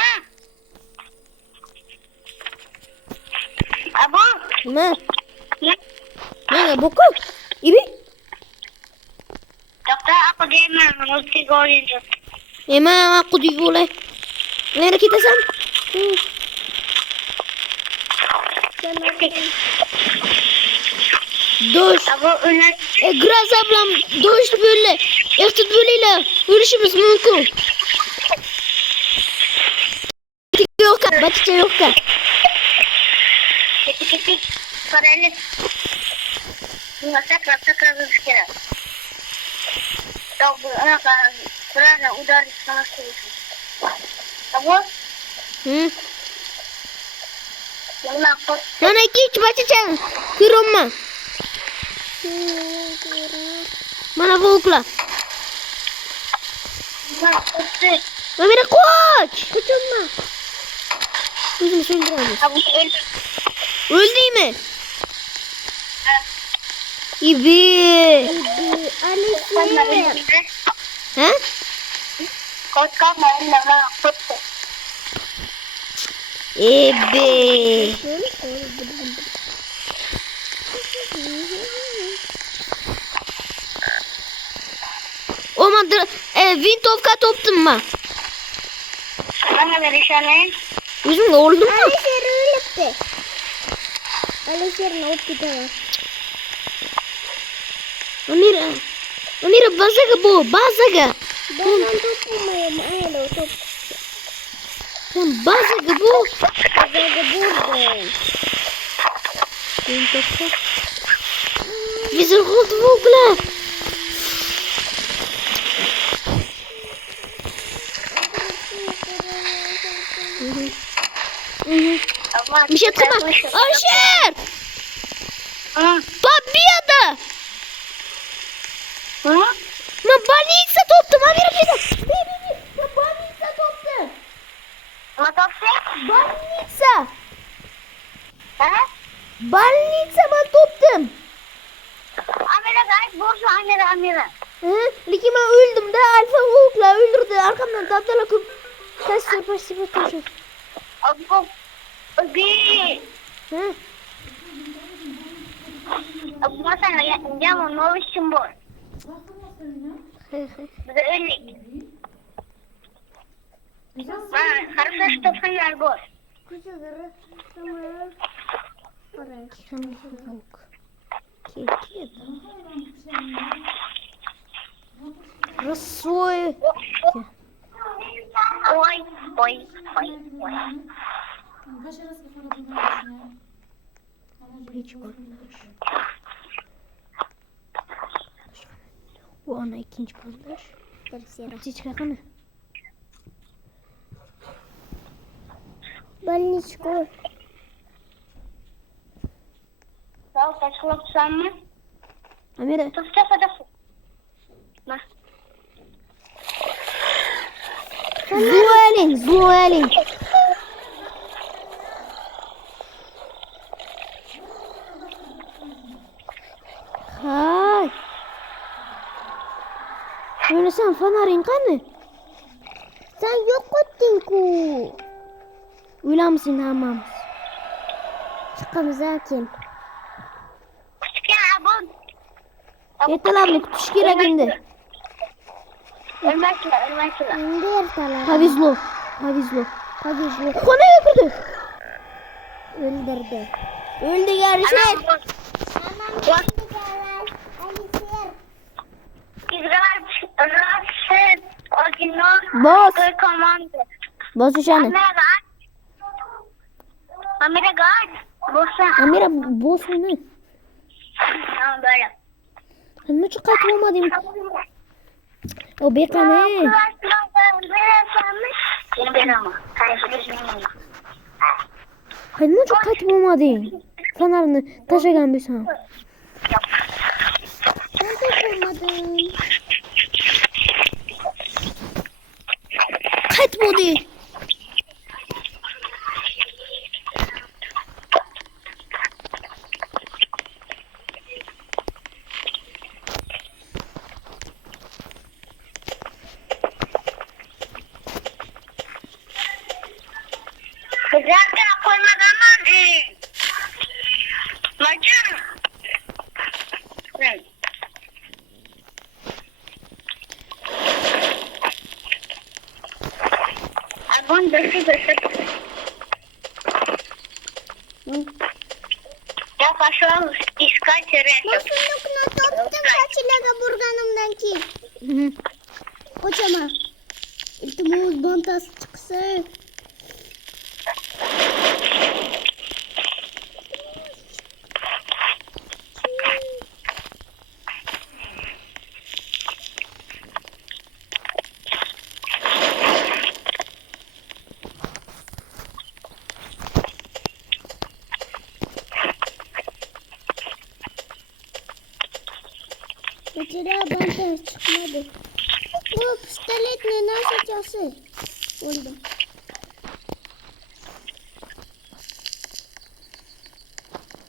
Abu. Ne? Ya. Ne boku? İbi? Dokter aku dia mesti golin. Emang aku di oleh. Nere kita sam? Dost. Abu ulan. Gras ablam dost böyle. Ertut böyleyle görüşümüz mümkün. Yok ka, baca yok ka. Titik kareli. Nggak sakra sekira. Tahu anak kurang udah di sana sini. Abu. Yang aku. Nana iki bacacaksın. Kırılma. Mana bukla. Amira koç. Kaçınma. Kızım söndür abi. Abu Öldü mü? İbi. Alicia. Ha? Kau main nama aku. İbi. Olmadı. Windows'a toptum mu? Mana dari sana? Bizim oldu mu? Alicia öldü. Alicia ne oldu? Amira. Amira bazaga bu. Bazaga. Ben toplamayayım. Aynen top. Sen bazaga bu. Bazaga buradayım. Windows'a. Bizim oldu bukla. Bir şey tutma. Arşer! Babiyada! Ma banica toptum. Amira bir. Ma banica toptum. Motor sih? Banica. Hah? Banica ben toptum. Amira guys, borsa Amira. Liki ben öldüm de Alfa Hulk'la öldürdü. Arkamdan tatlı akıp taşır. Aku pergi. Aku masa ngeliat dia mau nulis simbol. Berulik. Harusnya stopnya bos. Рассой. Ой. Bu ana ikinci bandaj. Птичка kana. Больничку. Tahu kecelak sama. Amira. Terus siapa dah? Nah. Zuelin. Hay. Öyle sen fanarin kanı. Sen yok ettin ku. Uylamışsın hamam. Çıkam zaten. Küçükken abun. Yeter abla kutuş gireginde. Ölmezler. Diğer taraf. Havizlo. Hadi bu. Konuya girdi. Öldürdü. Öldü yarışır. Boss. Играть Рашид одинок Boss. команды. Boss üşeni. Амира гад. Босса. Amira boss mu? Tamam böyle. Ben çok katı olmadım. O bir tane. Ben ama. Hayır çok katı olmadım. Fenerini taşıyan bir sana. Ben de koymadım. Kat body. Zaten koymadan maçın. Agora deixa. Ya cachorro iscate Masundukla toptum kaçılaga burganımdan ki. Kocaman. İltimuz bantas çıksa. Mesela bantas çıkmadı. Bu pistolet ne nasıl çası? Oldu.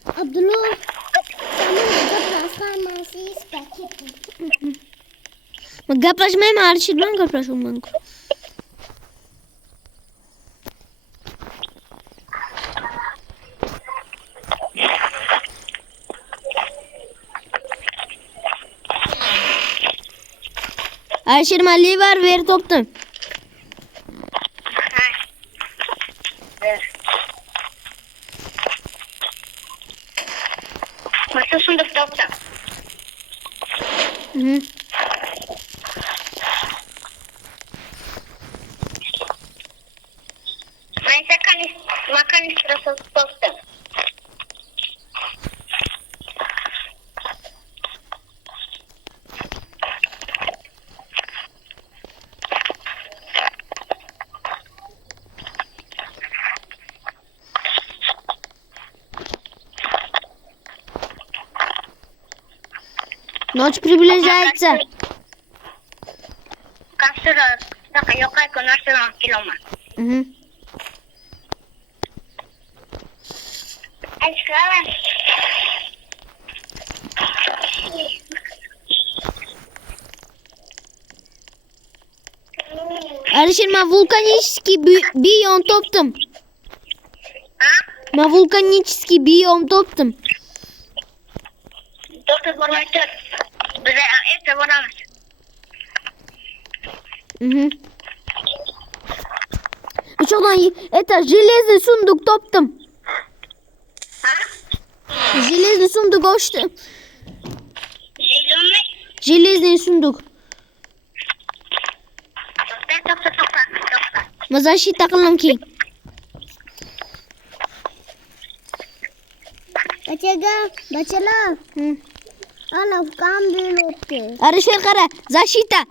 Abdullah. Sana gaplasman masih paket. Gaplashmayman Arshid bilan gaplashishim mumkin. Arshid man liver ver topdim. Masa sunduq topdim. Ben makan sırası topdim. Nocь приближается. Касыра, так якай конарсынан килома. Ачкала. Arshid man vulkanический biom topdim. Ha? Men vulkanический biom topdim. Doktor Bormaytır. Bize ete varamız. Uçakdan это железный сундук topdim. Ha? Железный сундук açtım. Zilonlu. Железный сундук. Topla. Защита qildim keyin. Bacalar. Ana kan böyle oldu. Arshid qara, защита.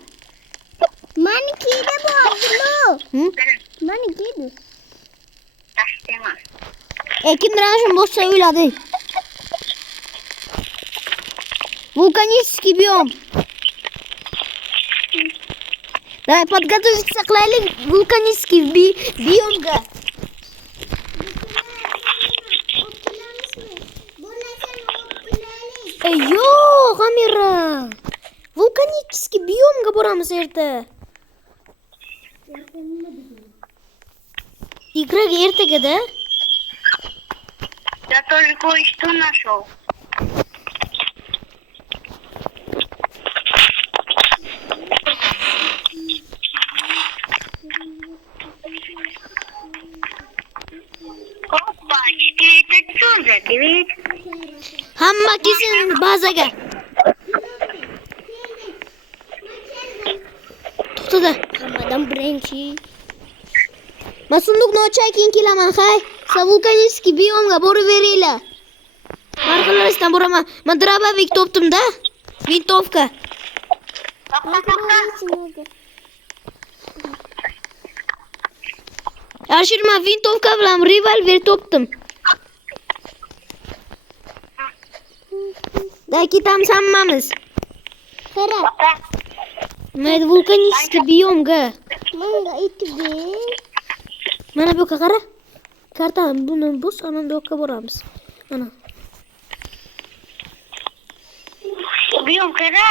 Maniki de bu Abdullah. Benim. Maniki de. Taştema. Ekin ranşım boşsa o'yladi. Vulkanический biom. Давай подготовиться qilaylik vulkanический biomga. Yo'q, Amira. Vulkanический biomga boramiz erta. Igraga ertaga-da. Я тоже кое-что нашел. yetib David. Hamma kesin bazaga. To'xtada. Hammadan birinchi. Men sunduqni ochay keyin kelaman, hay. Vulkanический biyomga borib beringlar. Marhalasdan boraman. Men drabovik topdim-da. Vintovka. To'xta. Alisher, men vintovka bilan revolver topdim. Da ketamiz hammamiz. Qara, Mayli vulkanический biyomga. menga aytib ber. Mana bu yoqqa qara. Karta buni bos, ana bu yoqqa boramiz. Ana. Buyum qara.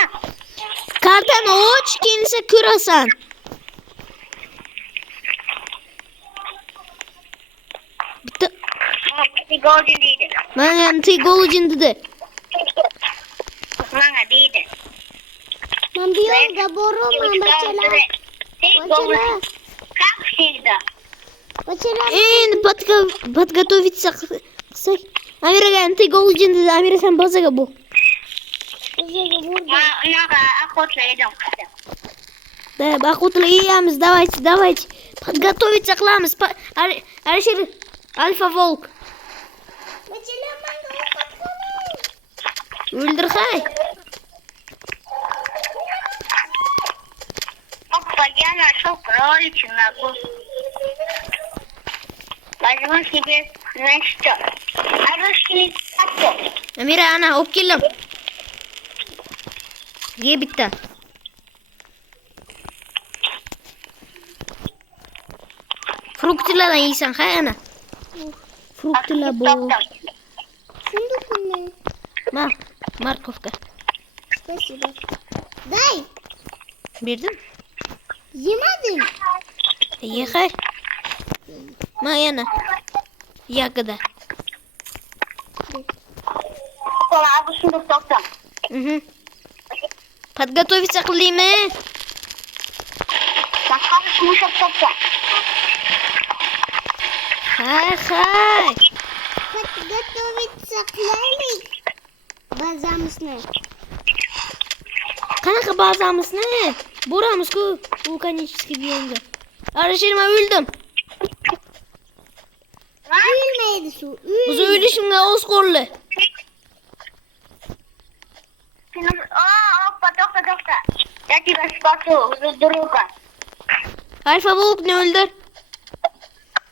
Kartani och, keyin esa ko'rasan. Bitta Golden deydi. mana ham Golden dedi. Mana deydi. Men bu yoqqa boraman, bachalar. Bachalar. Как всегда. Bachalar. Endi подготовиться qilsak. Amiraga Golden dedi. Amira sen bazaga bu. Bazaga bordim. Ma unaqa aqotlaydim. Да, охотли yeyamiz. Давайте. Подготовиться qilamiz. Alisher, Alfa Volk. Bachalar, menga ovqat qo'ying. O'ldir, hay. Опа, я нашел кроличью ногу. Возьму себе на что? А русский котов. Amira ana olib keldim. Ye bitta. Fruktlardan yeysan, hay ana. Fruktlar bu. Sunduqni. Markovka. Спасибо. Дай. Berdim. Yemadin. Ye, hay. Yana. Yaqida. Abi şunu soktum. Подготовиться qilaymi? Başka bir şunu soktum. Hay. Подготовиться qilaylik. Bazamizni. Qanaqa bazamizni? Boramiz-ku vulkanический biyomga. Alisher, men o'ldim. Uyulmaydi su. O'zi o'lishimga oz qoldi. Опа, тоqta. Я тебя спасу, друга. Alfa Volkni o'ldir.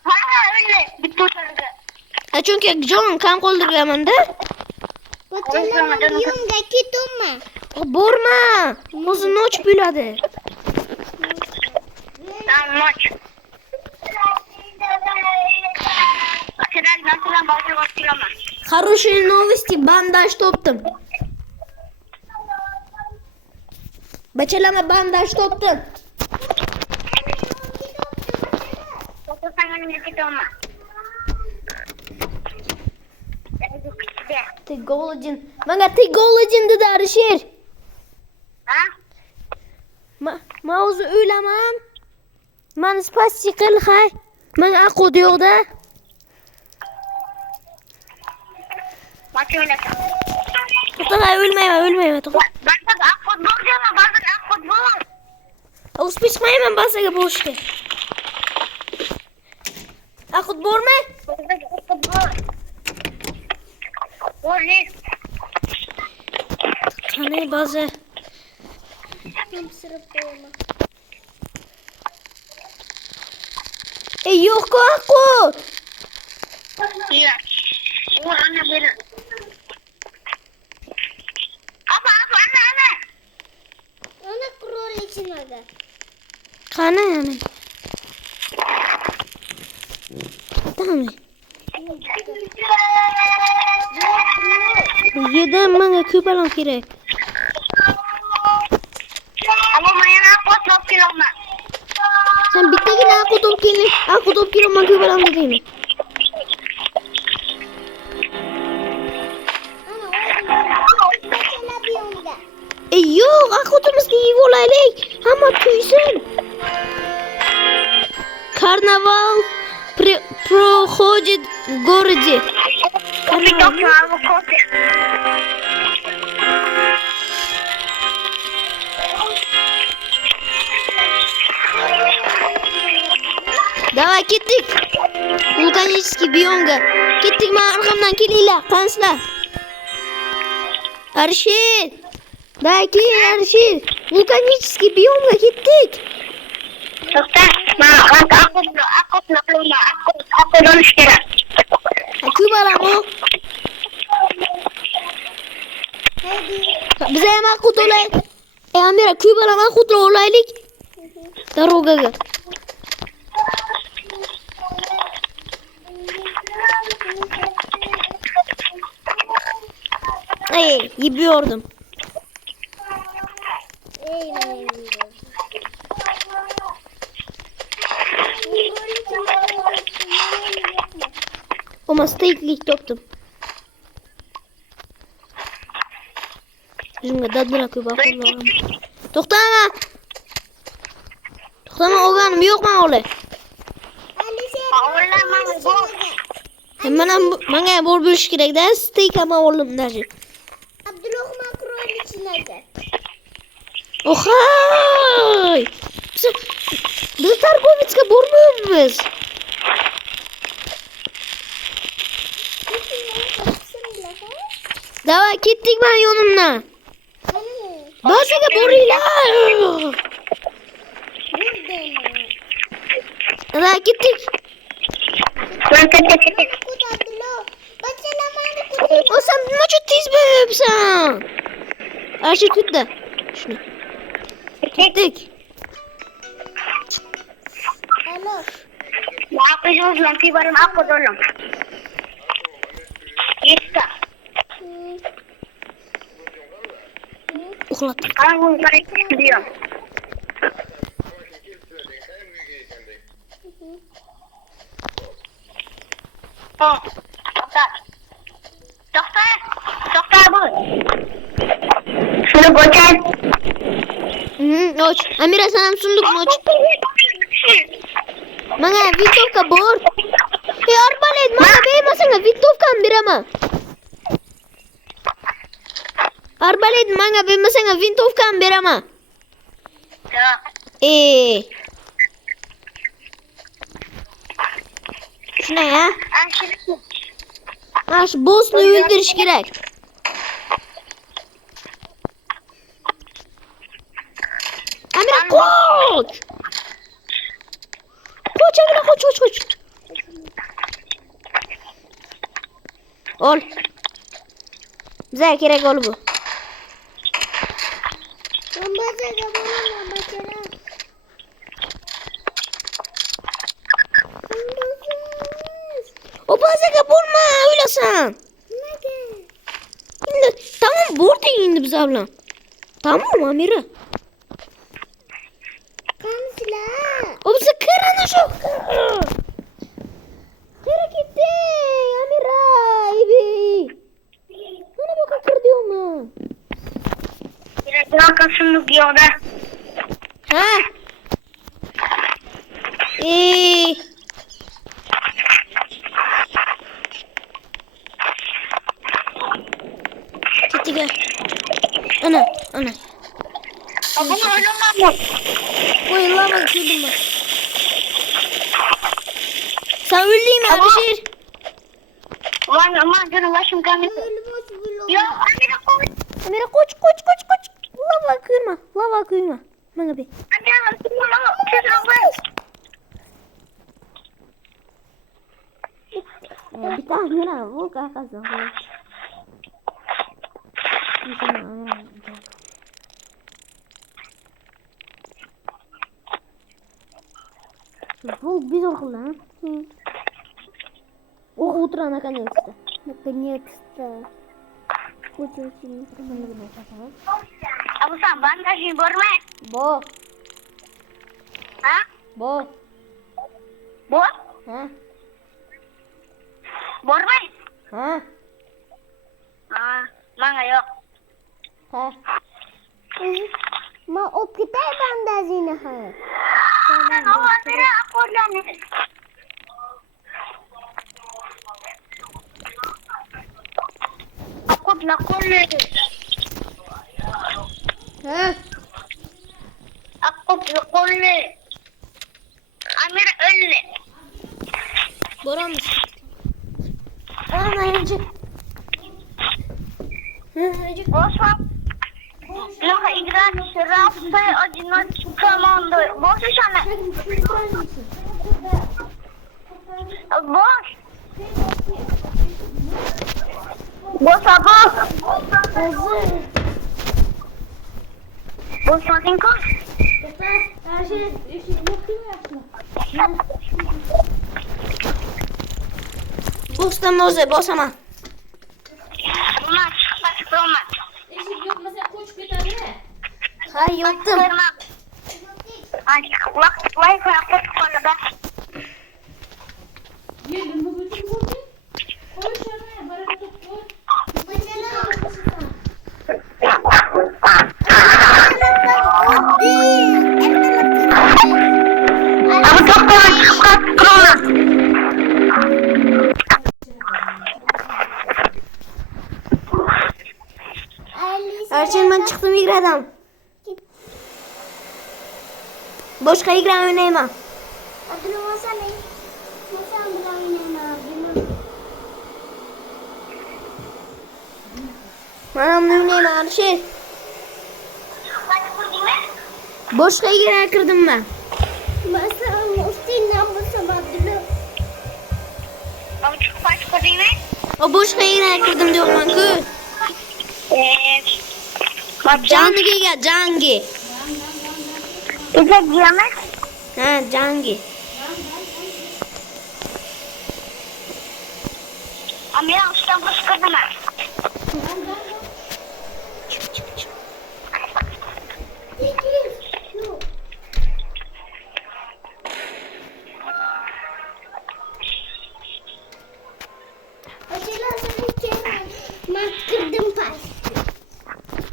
Ha, öyle. Bitti uçardı. Chunki jon kam qoldirganman-da. Bachalar, biyomga ketma. Borma. O'zi noch bo'ladi. Tamam, maç. Başarılar, başarılar. Хорошие новости, bandaj topdim. Bachalama bandaj topdim. Golden. Menga Golden dedi Alisher. Ha? Men o'zi o'laman. Men spasi qil, hay. Menga aqod yo'q-da. Maç oynasın. To'xta, o'lmayman, to'xta. Bazen futbol diyorum, bazen futbol. Uspishmayman basaga borishga. Aqod bormi? Futbol. Oley. Qani baza? Hamsirib qo'yaman. Yo'q-ku aqod. Ya. O ana beri. Apa, ana. Ona krolichinaga. Qani yani? Tamam. Yedim, menga ko'palam kerak. Ama mayana pot kiloman. Sen bittagina aqod olib keling. Aqod olib kelaman ko'palam dedingmi? Bachalar biyomga. Yo'q, aqodimizni yeb olaylik. Hamma tuysin. Karnaval проходит в городе. Давай ketdik. Vulkanический biyomga. Ketdik, men arqamdan kelinglar, qansizlar. Arshid. Davay kel, Arshid. Vulkanический biyomga ketdik. To'xta, men aqu olish kerak. Ko'p alamo. Bize ham aqu to'lay. Amira, ko'p alamo aqu to'laylik. Darogaga. Yiyordum. Ama steaklik toptum. Yüzümde dadına koy bakalım. To'xtama. To'xtama, o'rganim yo'q men o'g'li. Menga bor bo'lish kerak-da, steak ham o'g'lim daji. Abdurahmon Qur'onichinaga. Ohay! Biz Targovitska bormaymiz. Davay ketdik men yo'limdan. Bazaga boringlar. Davay ketdik. O sen nima uchun tez bo'libsan? Arshid kutdi. Shuni. Ketdik. Alo. Aqu lanki barim aqu dolam. Yetta. Uxlatdik. Qani bu kerak diyorum. Doktor bu. Şunu koçan. Och. Amira sen ham sundukmi och? Menga vintovka bor. Arbalet, menga bermasanga vintovkani beraman. Arbalet, menga bermasanga vintovkani beraman. Shuna ya. Mana shu bossni o'ldirish kerak. Amira qoch. Qoch, Amira qoch. Ol. Bize kerak ol bu. Bazaga boraman, bachara. O bazaga borma, o'ylasan. Nimaga? Endi tamam bordik endi biz bilan. Tamam, Amira. Qansizlar. O bize kirani shu. Kira ketdi, Amira, ibi. Mana bu yoqqa kir deyman. Rakam sunduk yo'da. Ha? Ketiga. Ana. Bunu oynamam. Qo'y, lava keldim ben. Sen öldüyme Arshid. Aman canım başım kalmış. Yok Amira koy. Amira koç. Lava kuyma. Bana bir. Bir tane Amira bu kakasın. Bu biz okula. О, утро наконец-то. Наконец-то. Очень А вы сам бандажи борме? Бо. А? Бо. Бор? Ha? Borme? Ha? Manga yok. Ha? Ma op ketay bandajini ha. Sen o Amira akorlanır. نقول Ha? أقف يقول لي أمير قل لي Bora mısın? Ana Ece. Ece. وصف له إجراء شرافة أجنة كماندو بوش شنو بوش بوش أبو بوش فاكين كوش Her şey yok değil mi yapma? Bosta moze bosama. رومان شخص رومان Eşik yok mesela koç bir ne? Hayır yoktum. وقت واي فاقط كل ده Gelin bu bütün koç. Koç şaraya baraka koç. أبو تقول شخص رومان Erçin ben çıktım igradan. Boşka igra oynayamam. Manam ne oynayamam Erçin. Boşka igra kırdım ben. أبو شخص قديمة O boşka igra kırdım diyorum ben kız. Cangi gel Cangi. إذا جامد Ha Cangi. أمير أستاذ بس قدمة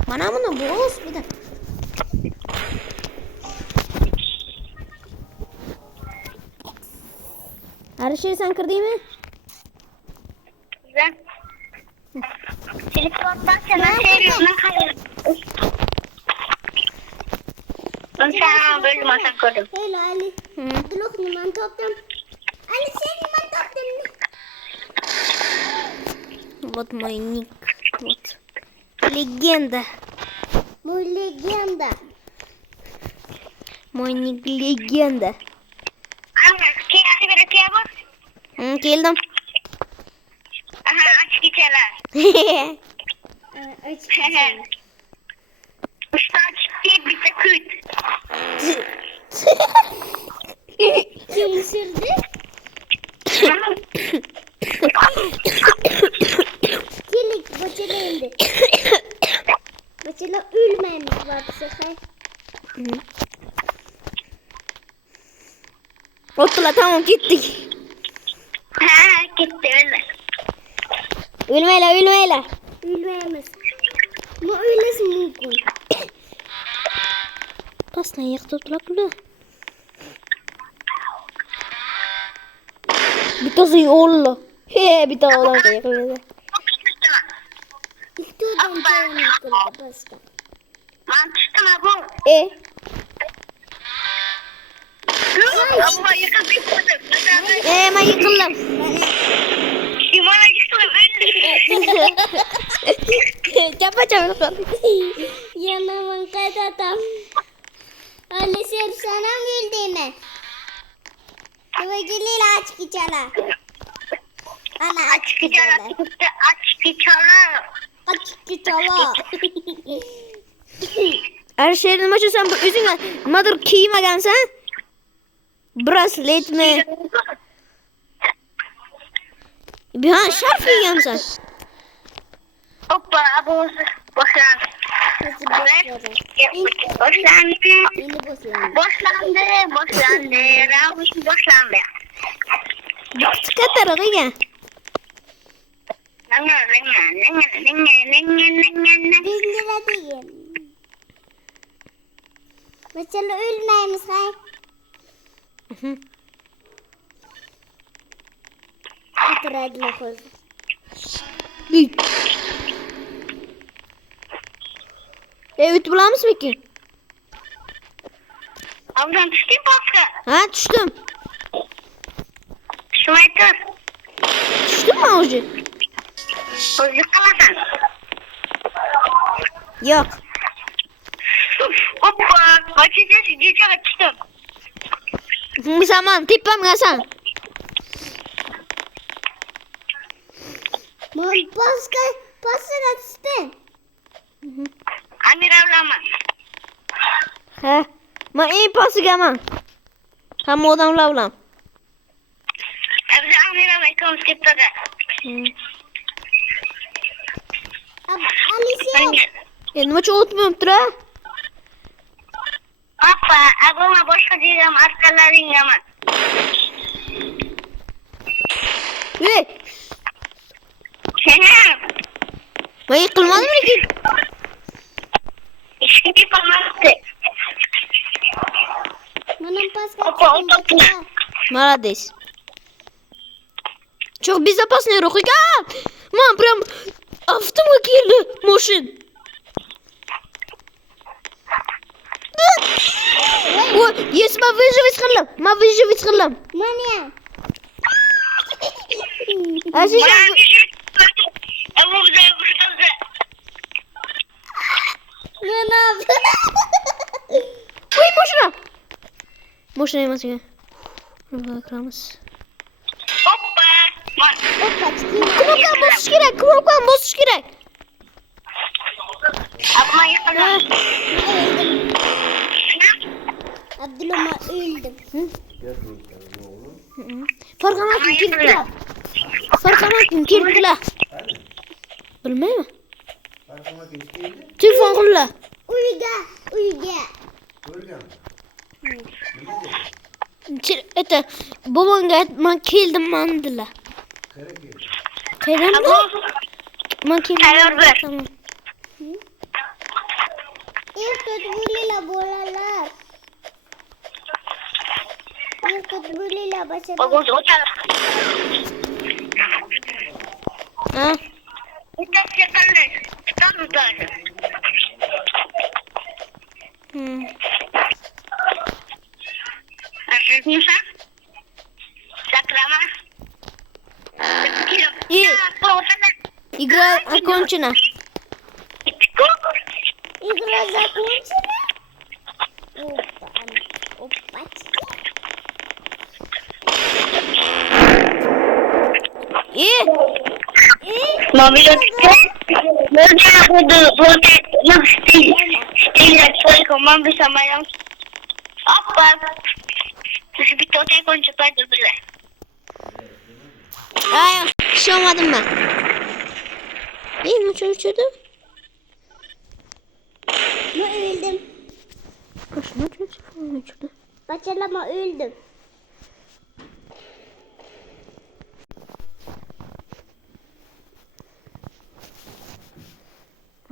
Bana bunu boz bir de. Her şeyi sen kırdın mı? زين تلفون بس أنا شيء من خير من ساعة قبل ما تقدم Hello Ali. Dulok ni man toplam. Ali sen ni man toplam ni. Вот мой ник. Вот. Легенда. Muy legenda. Мой ник легенда. أنا كي أعتبر كيابا Geldim. أها أشكي تلا Açık. أستاذ كتير بتكوت Kim ısırdı? Kilik bacıla indi. Bacıla ölmemiş var bu sefer. Otla tamam gittik. ها كنت ولا Ölmeyle. Ölmeyemez. Ama öylesi mümkün. Pastan yaktı otlaklı. Bir tane yolla. Bir tane olan da yakaladı. İhtiyardan canım yıkıldı başka. ما تشتم أبو أبو يخاف يفوتك Ben yıkıldım. يمانا يشتغل Çapa. Yanamın kadatam. Ali sen sana güldüğüne. Kıvıcılıyla aç kiçala. Ana aç kiçala. Aç kiçala. Her şeyden maçı sen bu üzüne. Mother key'ime gelsen. Bracelet mi? Bir ha şarf yiyeceğim sen. Hoppa Abu boşlan. Nasıl boşladın? Boşlandı. Yeni boşladın. Boşlandı. Ravuş boşlandı. Çıkartar oraya. Bin lira değil. Mesela ölmeyimiz hay. Otur adına koy. Ötüp bulamız peki? Avdan düştün pasta. Ha düştüm. Şumaytır. Düştün mü hoca? Özlük kalasan. Yok. Hoppa. Açacağız. Geçe çıktım. Zaman tipam gasan. Man pasar açtın. Amir avlama. He. Ma iyi pası gaman. Ham odam lavlam. Abza amir avlama. Komuz keptada. Alicia. Nima çok unutmayayım tura. Hoppa. Abama boşka diyeceğim. Arkaların yaman. Hey. Senem. Ma yıkılmadı mı ki? İşini yapamazdı. Manam pas Hoppa. Hoppa. açtın. Молодец. Çok безопасный рухик. Мам, прям автома келdi машин. Ой, yes, ma выживать хотим. Ma выживать хотим. Manya. Aziz, Manam. Ой, машина. Машина emas ya. Burada kırmızı. Hoppa. Hoppa çıkayım. Knopkan bosish kerak. Knopkan bosish kerak. Abma yıkılır. Öldüm. Abdülham'a öldüm. Farqamakin kelibdilar. Farqamakin kelibdilar. Bilmayman. Telefon qildilar. Uyga. Это bobomga man keldim dedilar. Qayerdan Abu. man keldim. Tayyor bir. Tamam. İlk bolalar. İlk başladı. Baguz uçar. Ha? Uçak yıkılır. Tutar tutar. Musa. Saklama. И игра окончена. Игра закончена? Опа. И Мобилет. Можно буду вот так стрелять только мамы самая. Опа. Ты же кто ты кончил пойду бля. ay şey olmadım ben. İyi mi çocuğum? Ma öldüm. Başıma çocuğum çıktı. Başlama öldüm.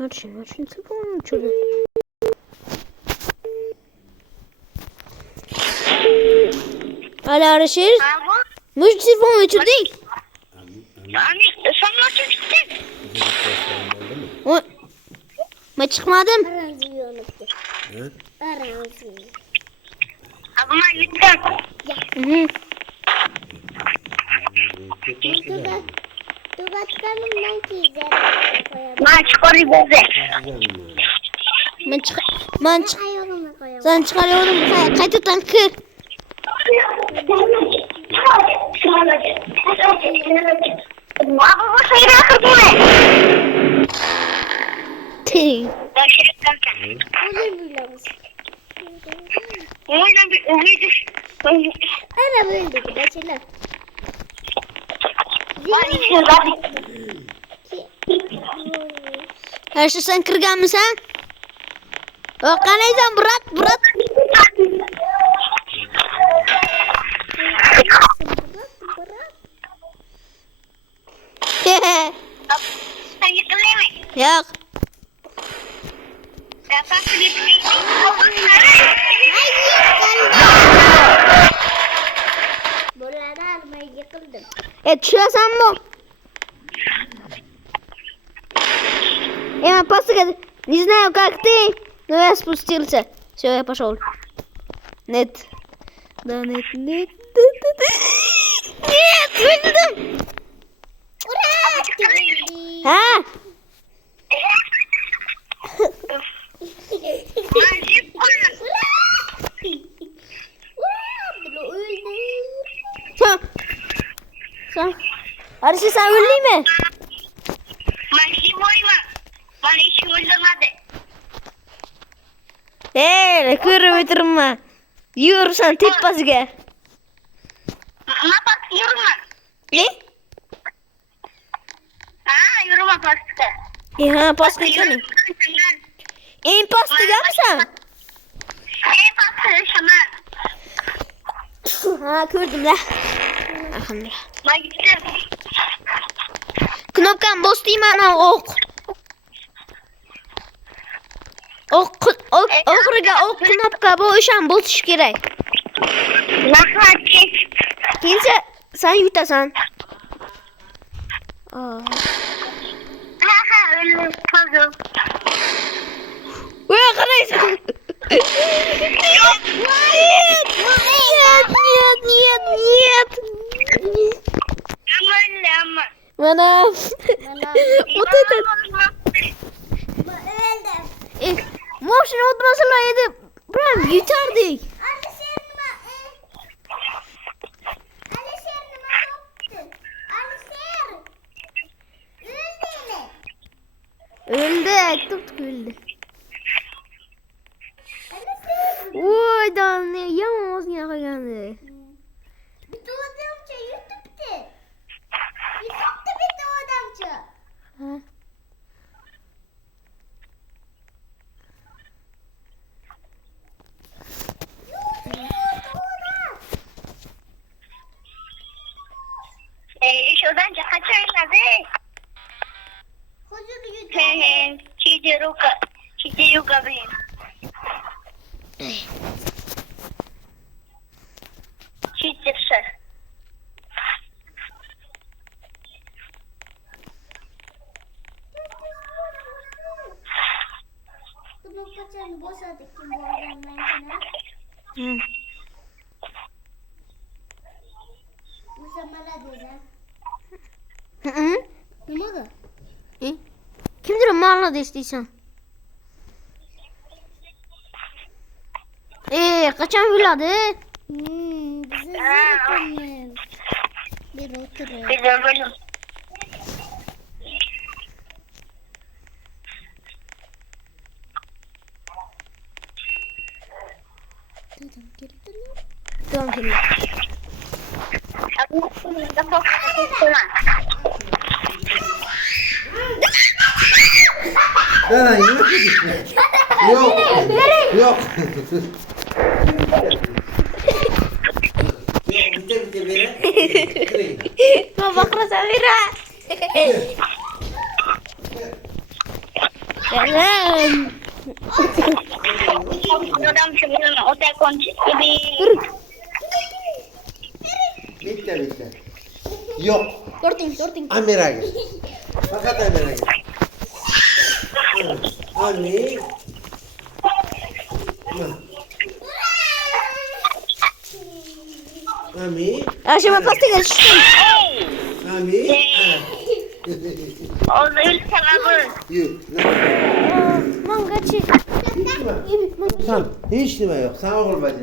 Açın telefonu çocuğum. Hala araşır. Bravo. Müş telefonu açıldı. Yani sen nasıl çıktın? O ben çıkmadım. Aranzıyı unuttum. Aranzıyı. Abama gittim. Hı. Tugatkanımdan kiyeceğim. Maç koru bize. Ben Ayağıma koyalım. sen çıkarıyorum. Kayıt tankı. Abama sayı akıdın mı? Başarık kanka. Özür dilerim. Oradan bir ümit. Ara öldük. Başla. Var için zaten. Her şey sen kırgan mısın? Kanaysan bırak. Sen yıkılıyor mu? Yok. Yaparsın yıkılıyor. Buralarda almaya yıkıldım. Düşüyorsan mı? Hemen pası Не знаю, как ты, но я спустился. Все, я пошел. Нет. Да, нет, нет. Нет, выйдем. Ура! Ты öldün. А? Ulan öldü. Tamam. Tamam. Arısı sen öldün mü? Masih boyma. Bana hiç oynamadı. Kırı bitirme. Yiyorsan tip bas gel. Ne bak yürüme. Ne? Ha yürüme pastı. Ha pasta canım. En pasta yapsan. Pastı şaman. Ha gördüm la. Alhamdulillah. Ben gittim. Knopkan boş değil mi ana ok? Ok knopka bu işen boş gerek. Nasıl geç? Kimse sen yutasan. Aa. Ha öyle puzzle. Uya karaysa. Нет. Ama öyle ama. Bana. Вот этот. Öldüm. Motion olmasaydı ben yutardık. Öldü. Tuttuk öldü. Oy da ne yalnız geldi. Bitti o adamça YouTube'da. YouTube'da bitti o adamça. Ha. Şuradan kaçarlar be. Huzur YouTube. Çiğdeyuka benim. Çiğdirse. Bunu kaçanı boşalttık kim bu adamdan sana. Hı. Bu zamana diyorlar. Hı. Ne oldu? Kimdir o mağla destiysen? Kaçan viladı? Bize zor konuyor. Bir oturuyor. Bizim bölüm. Dedim geldi mi? Tamam şimdi. Nereye Yok. Yok. Bitti bire. Bakra Samira. Selam. Adam sebelum otak kunci ini. Bitti. Yok. Dorting. Amira gel. Fakat Amira gel. Ami. Ami. Aşama pasta geçtim. Ami. O zil sana Yok. Mam kaçı. Sen hiç nime yok. Sağ ol bacım.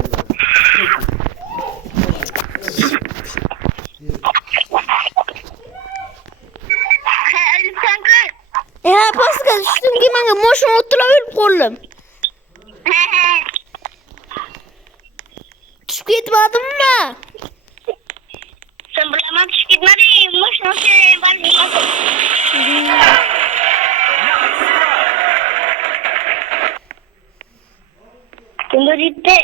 Lütfen kır. Pasta geçtim ki ben motion oturabilir kollum. Düşük etmedim mi? Sebelum gitmedi. Nasıl balik. Tunggu gitti.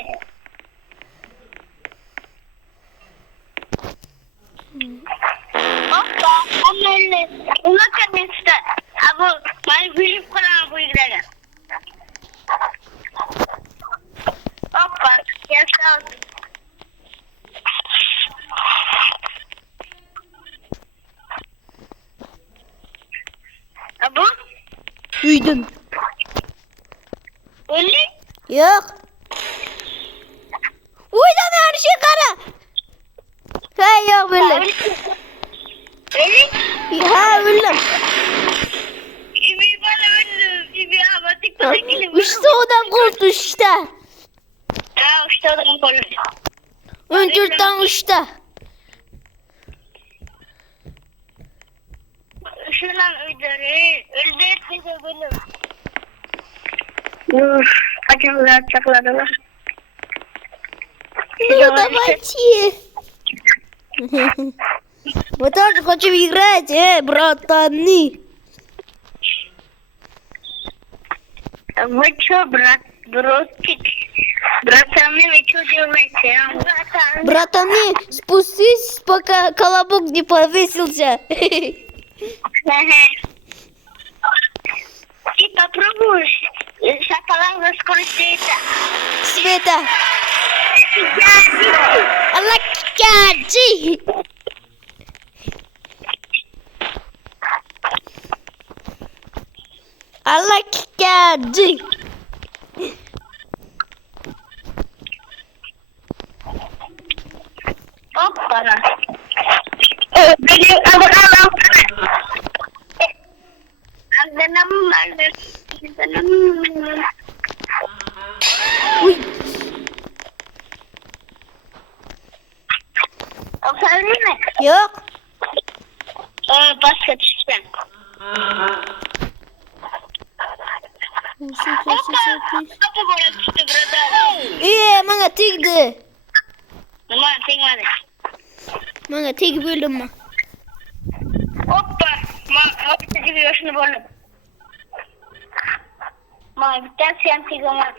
Opa, amelle. Una kanista. Abu, mari film kurang abu igraga. Opa, ya sağ. Abu, Duydum. Yok. Uydan her şey kara. Ha yok bildim. Öyle. Ha bildim. İbi bana öldü. İbi ama TikTok'a gidelim. İşte odan kurtu işte. Ha işte o da konuşuyor. Öncürtten işte. Şuradan öldürür. Öldür bize böyle. Uf. Kaçımızı atacaklardılar. Ну, давайте. Мы тоже хотим играть, братаны. Вы что, бросить? Братаны, вы что делаете? Братаны, спустись, пока колобок не повесился. Ты попробуешь шоколад раскрутить. Света. Allah kacı. Allah kacı. Hoppala. Benim adım Uy. Okuyabilir mi? Yok. Başka düşsen. Apa boleh düştü burada? Mana tigdi. Nama tinggal. Mana tig bölüm mü? Hoppa. Ma bisa biliyorsun boleh. Ma bir tane sen tigamak.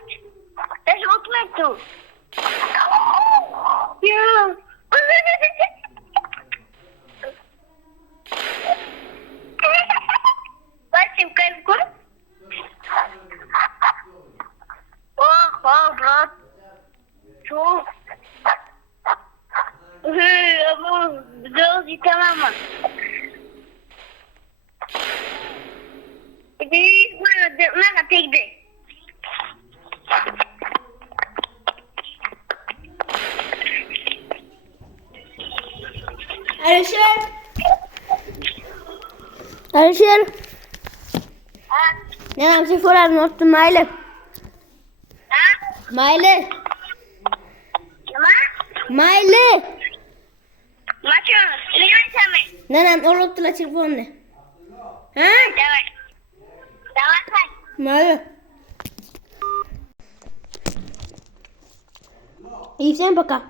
Terus okuma itu. Ya. Başım kalkın. Oh, bro. Çok. Ama biraz yıkamam mı? Jadi, mana tek de? Alişer. Ha? Ne yapsın falan orta maile. Ha? Maile. Cuma? Maile. Macam, lima sama. Nanan orta la telefonla. Ha? Давай. Давай, Сан. Maile. İyi sen baka.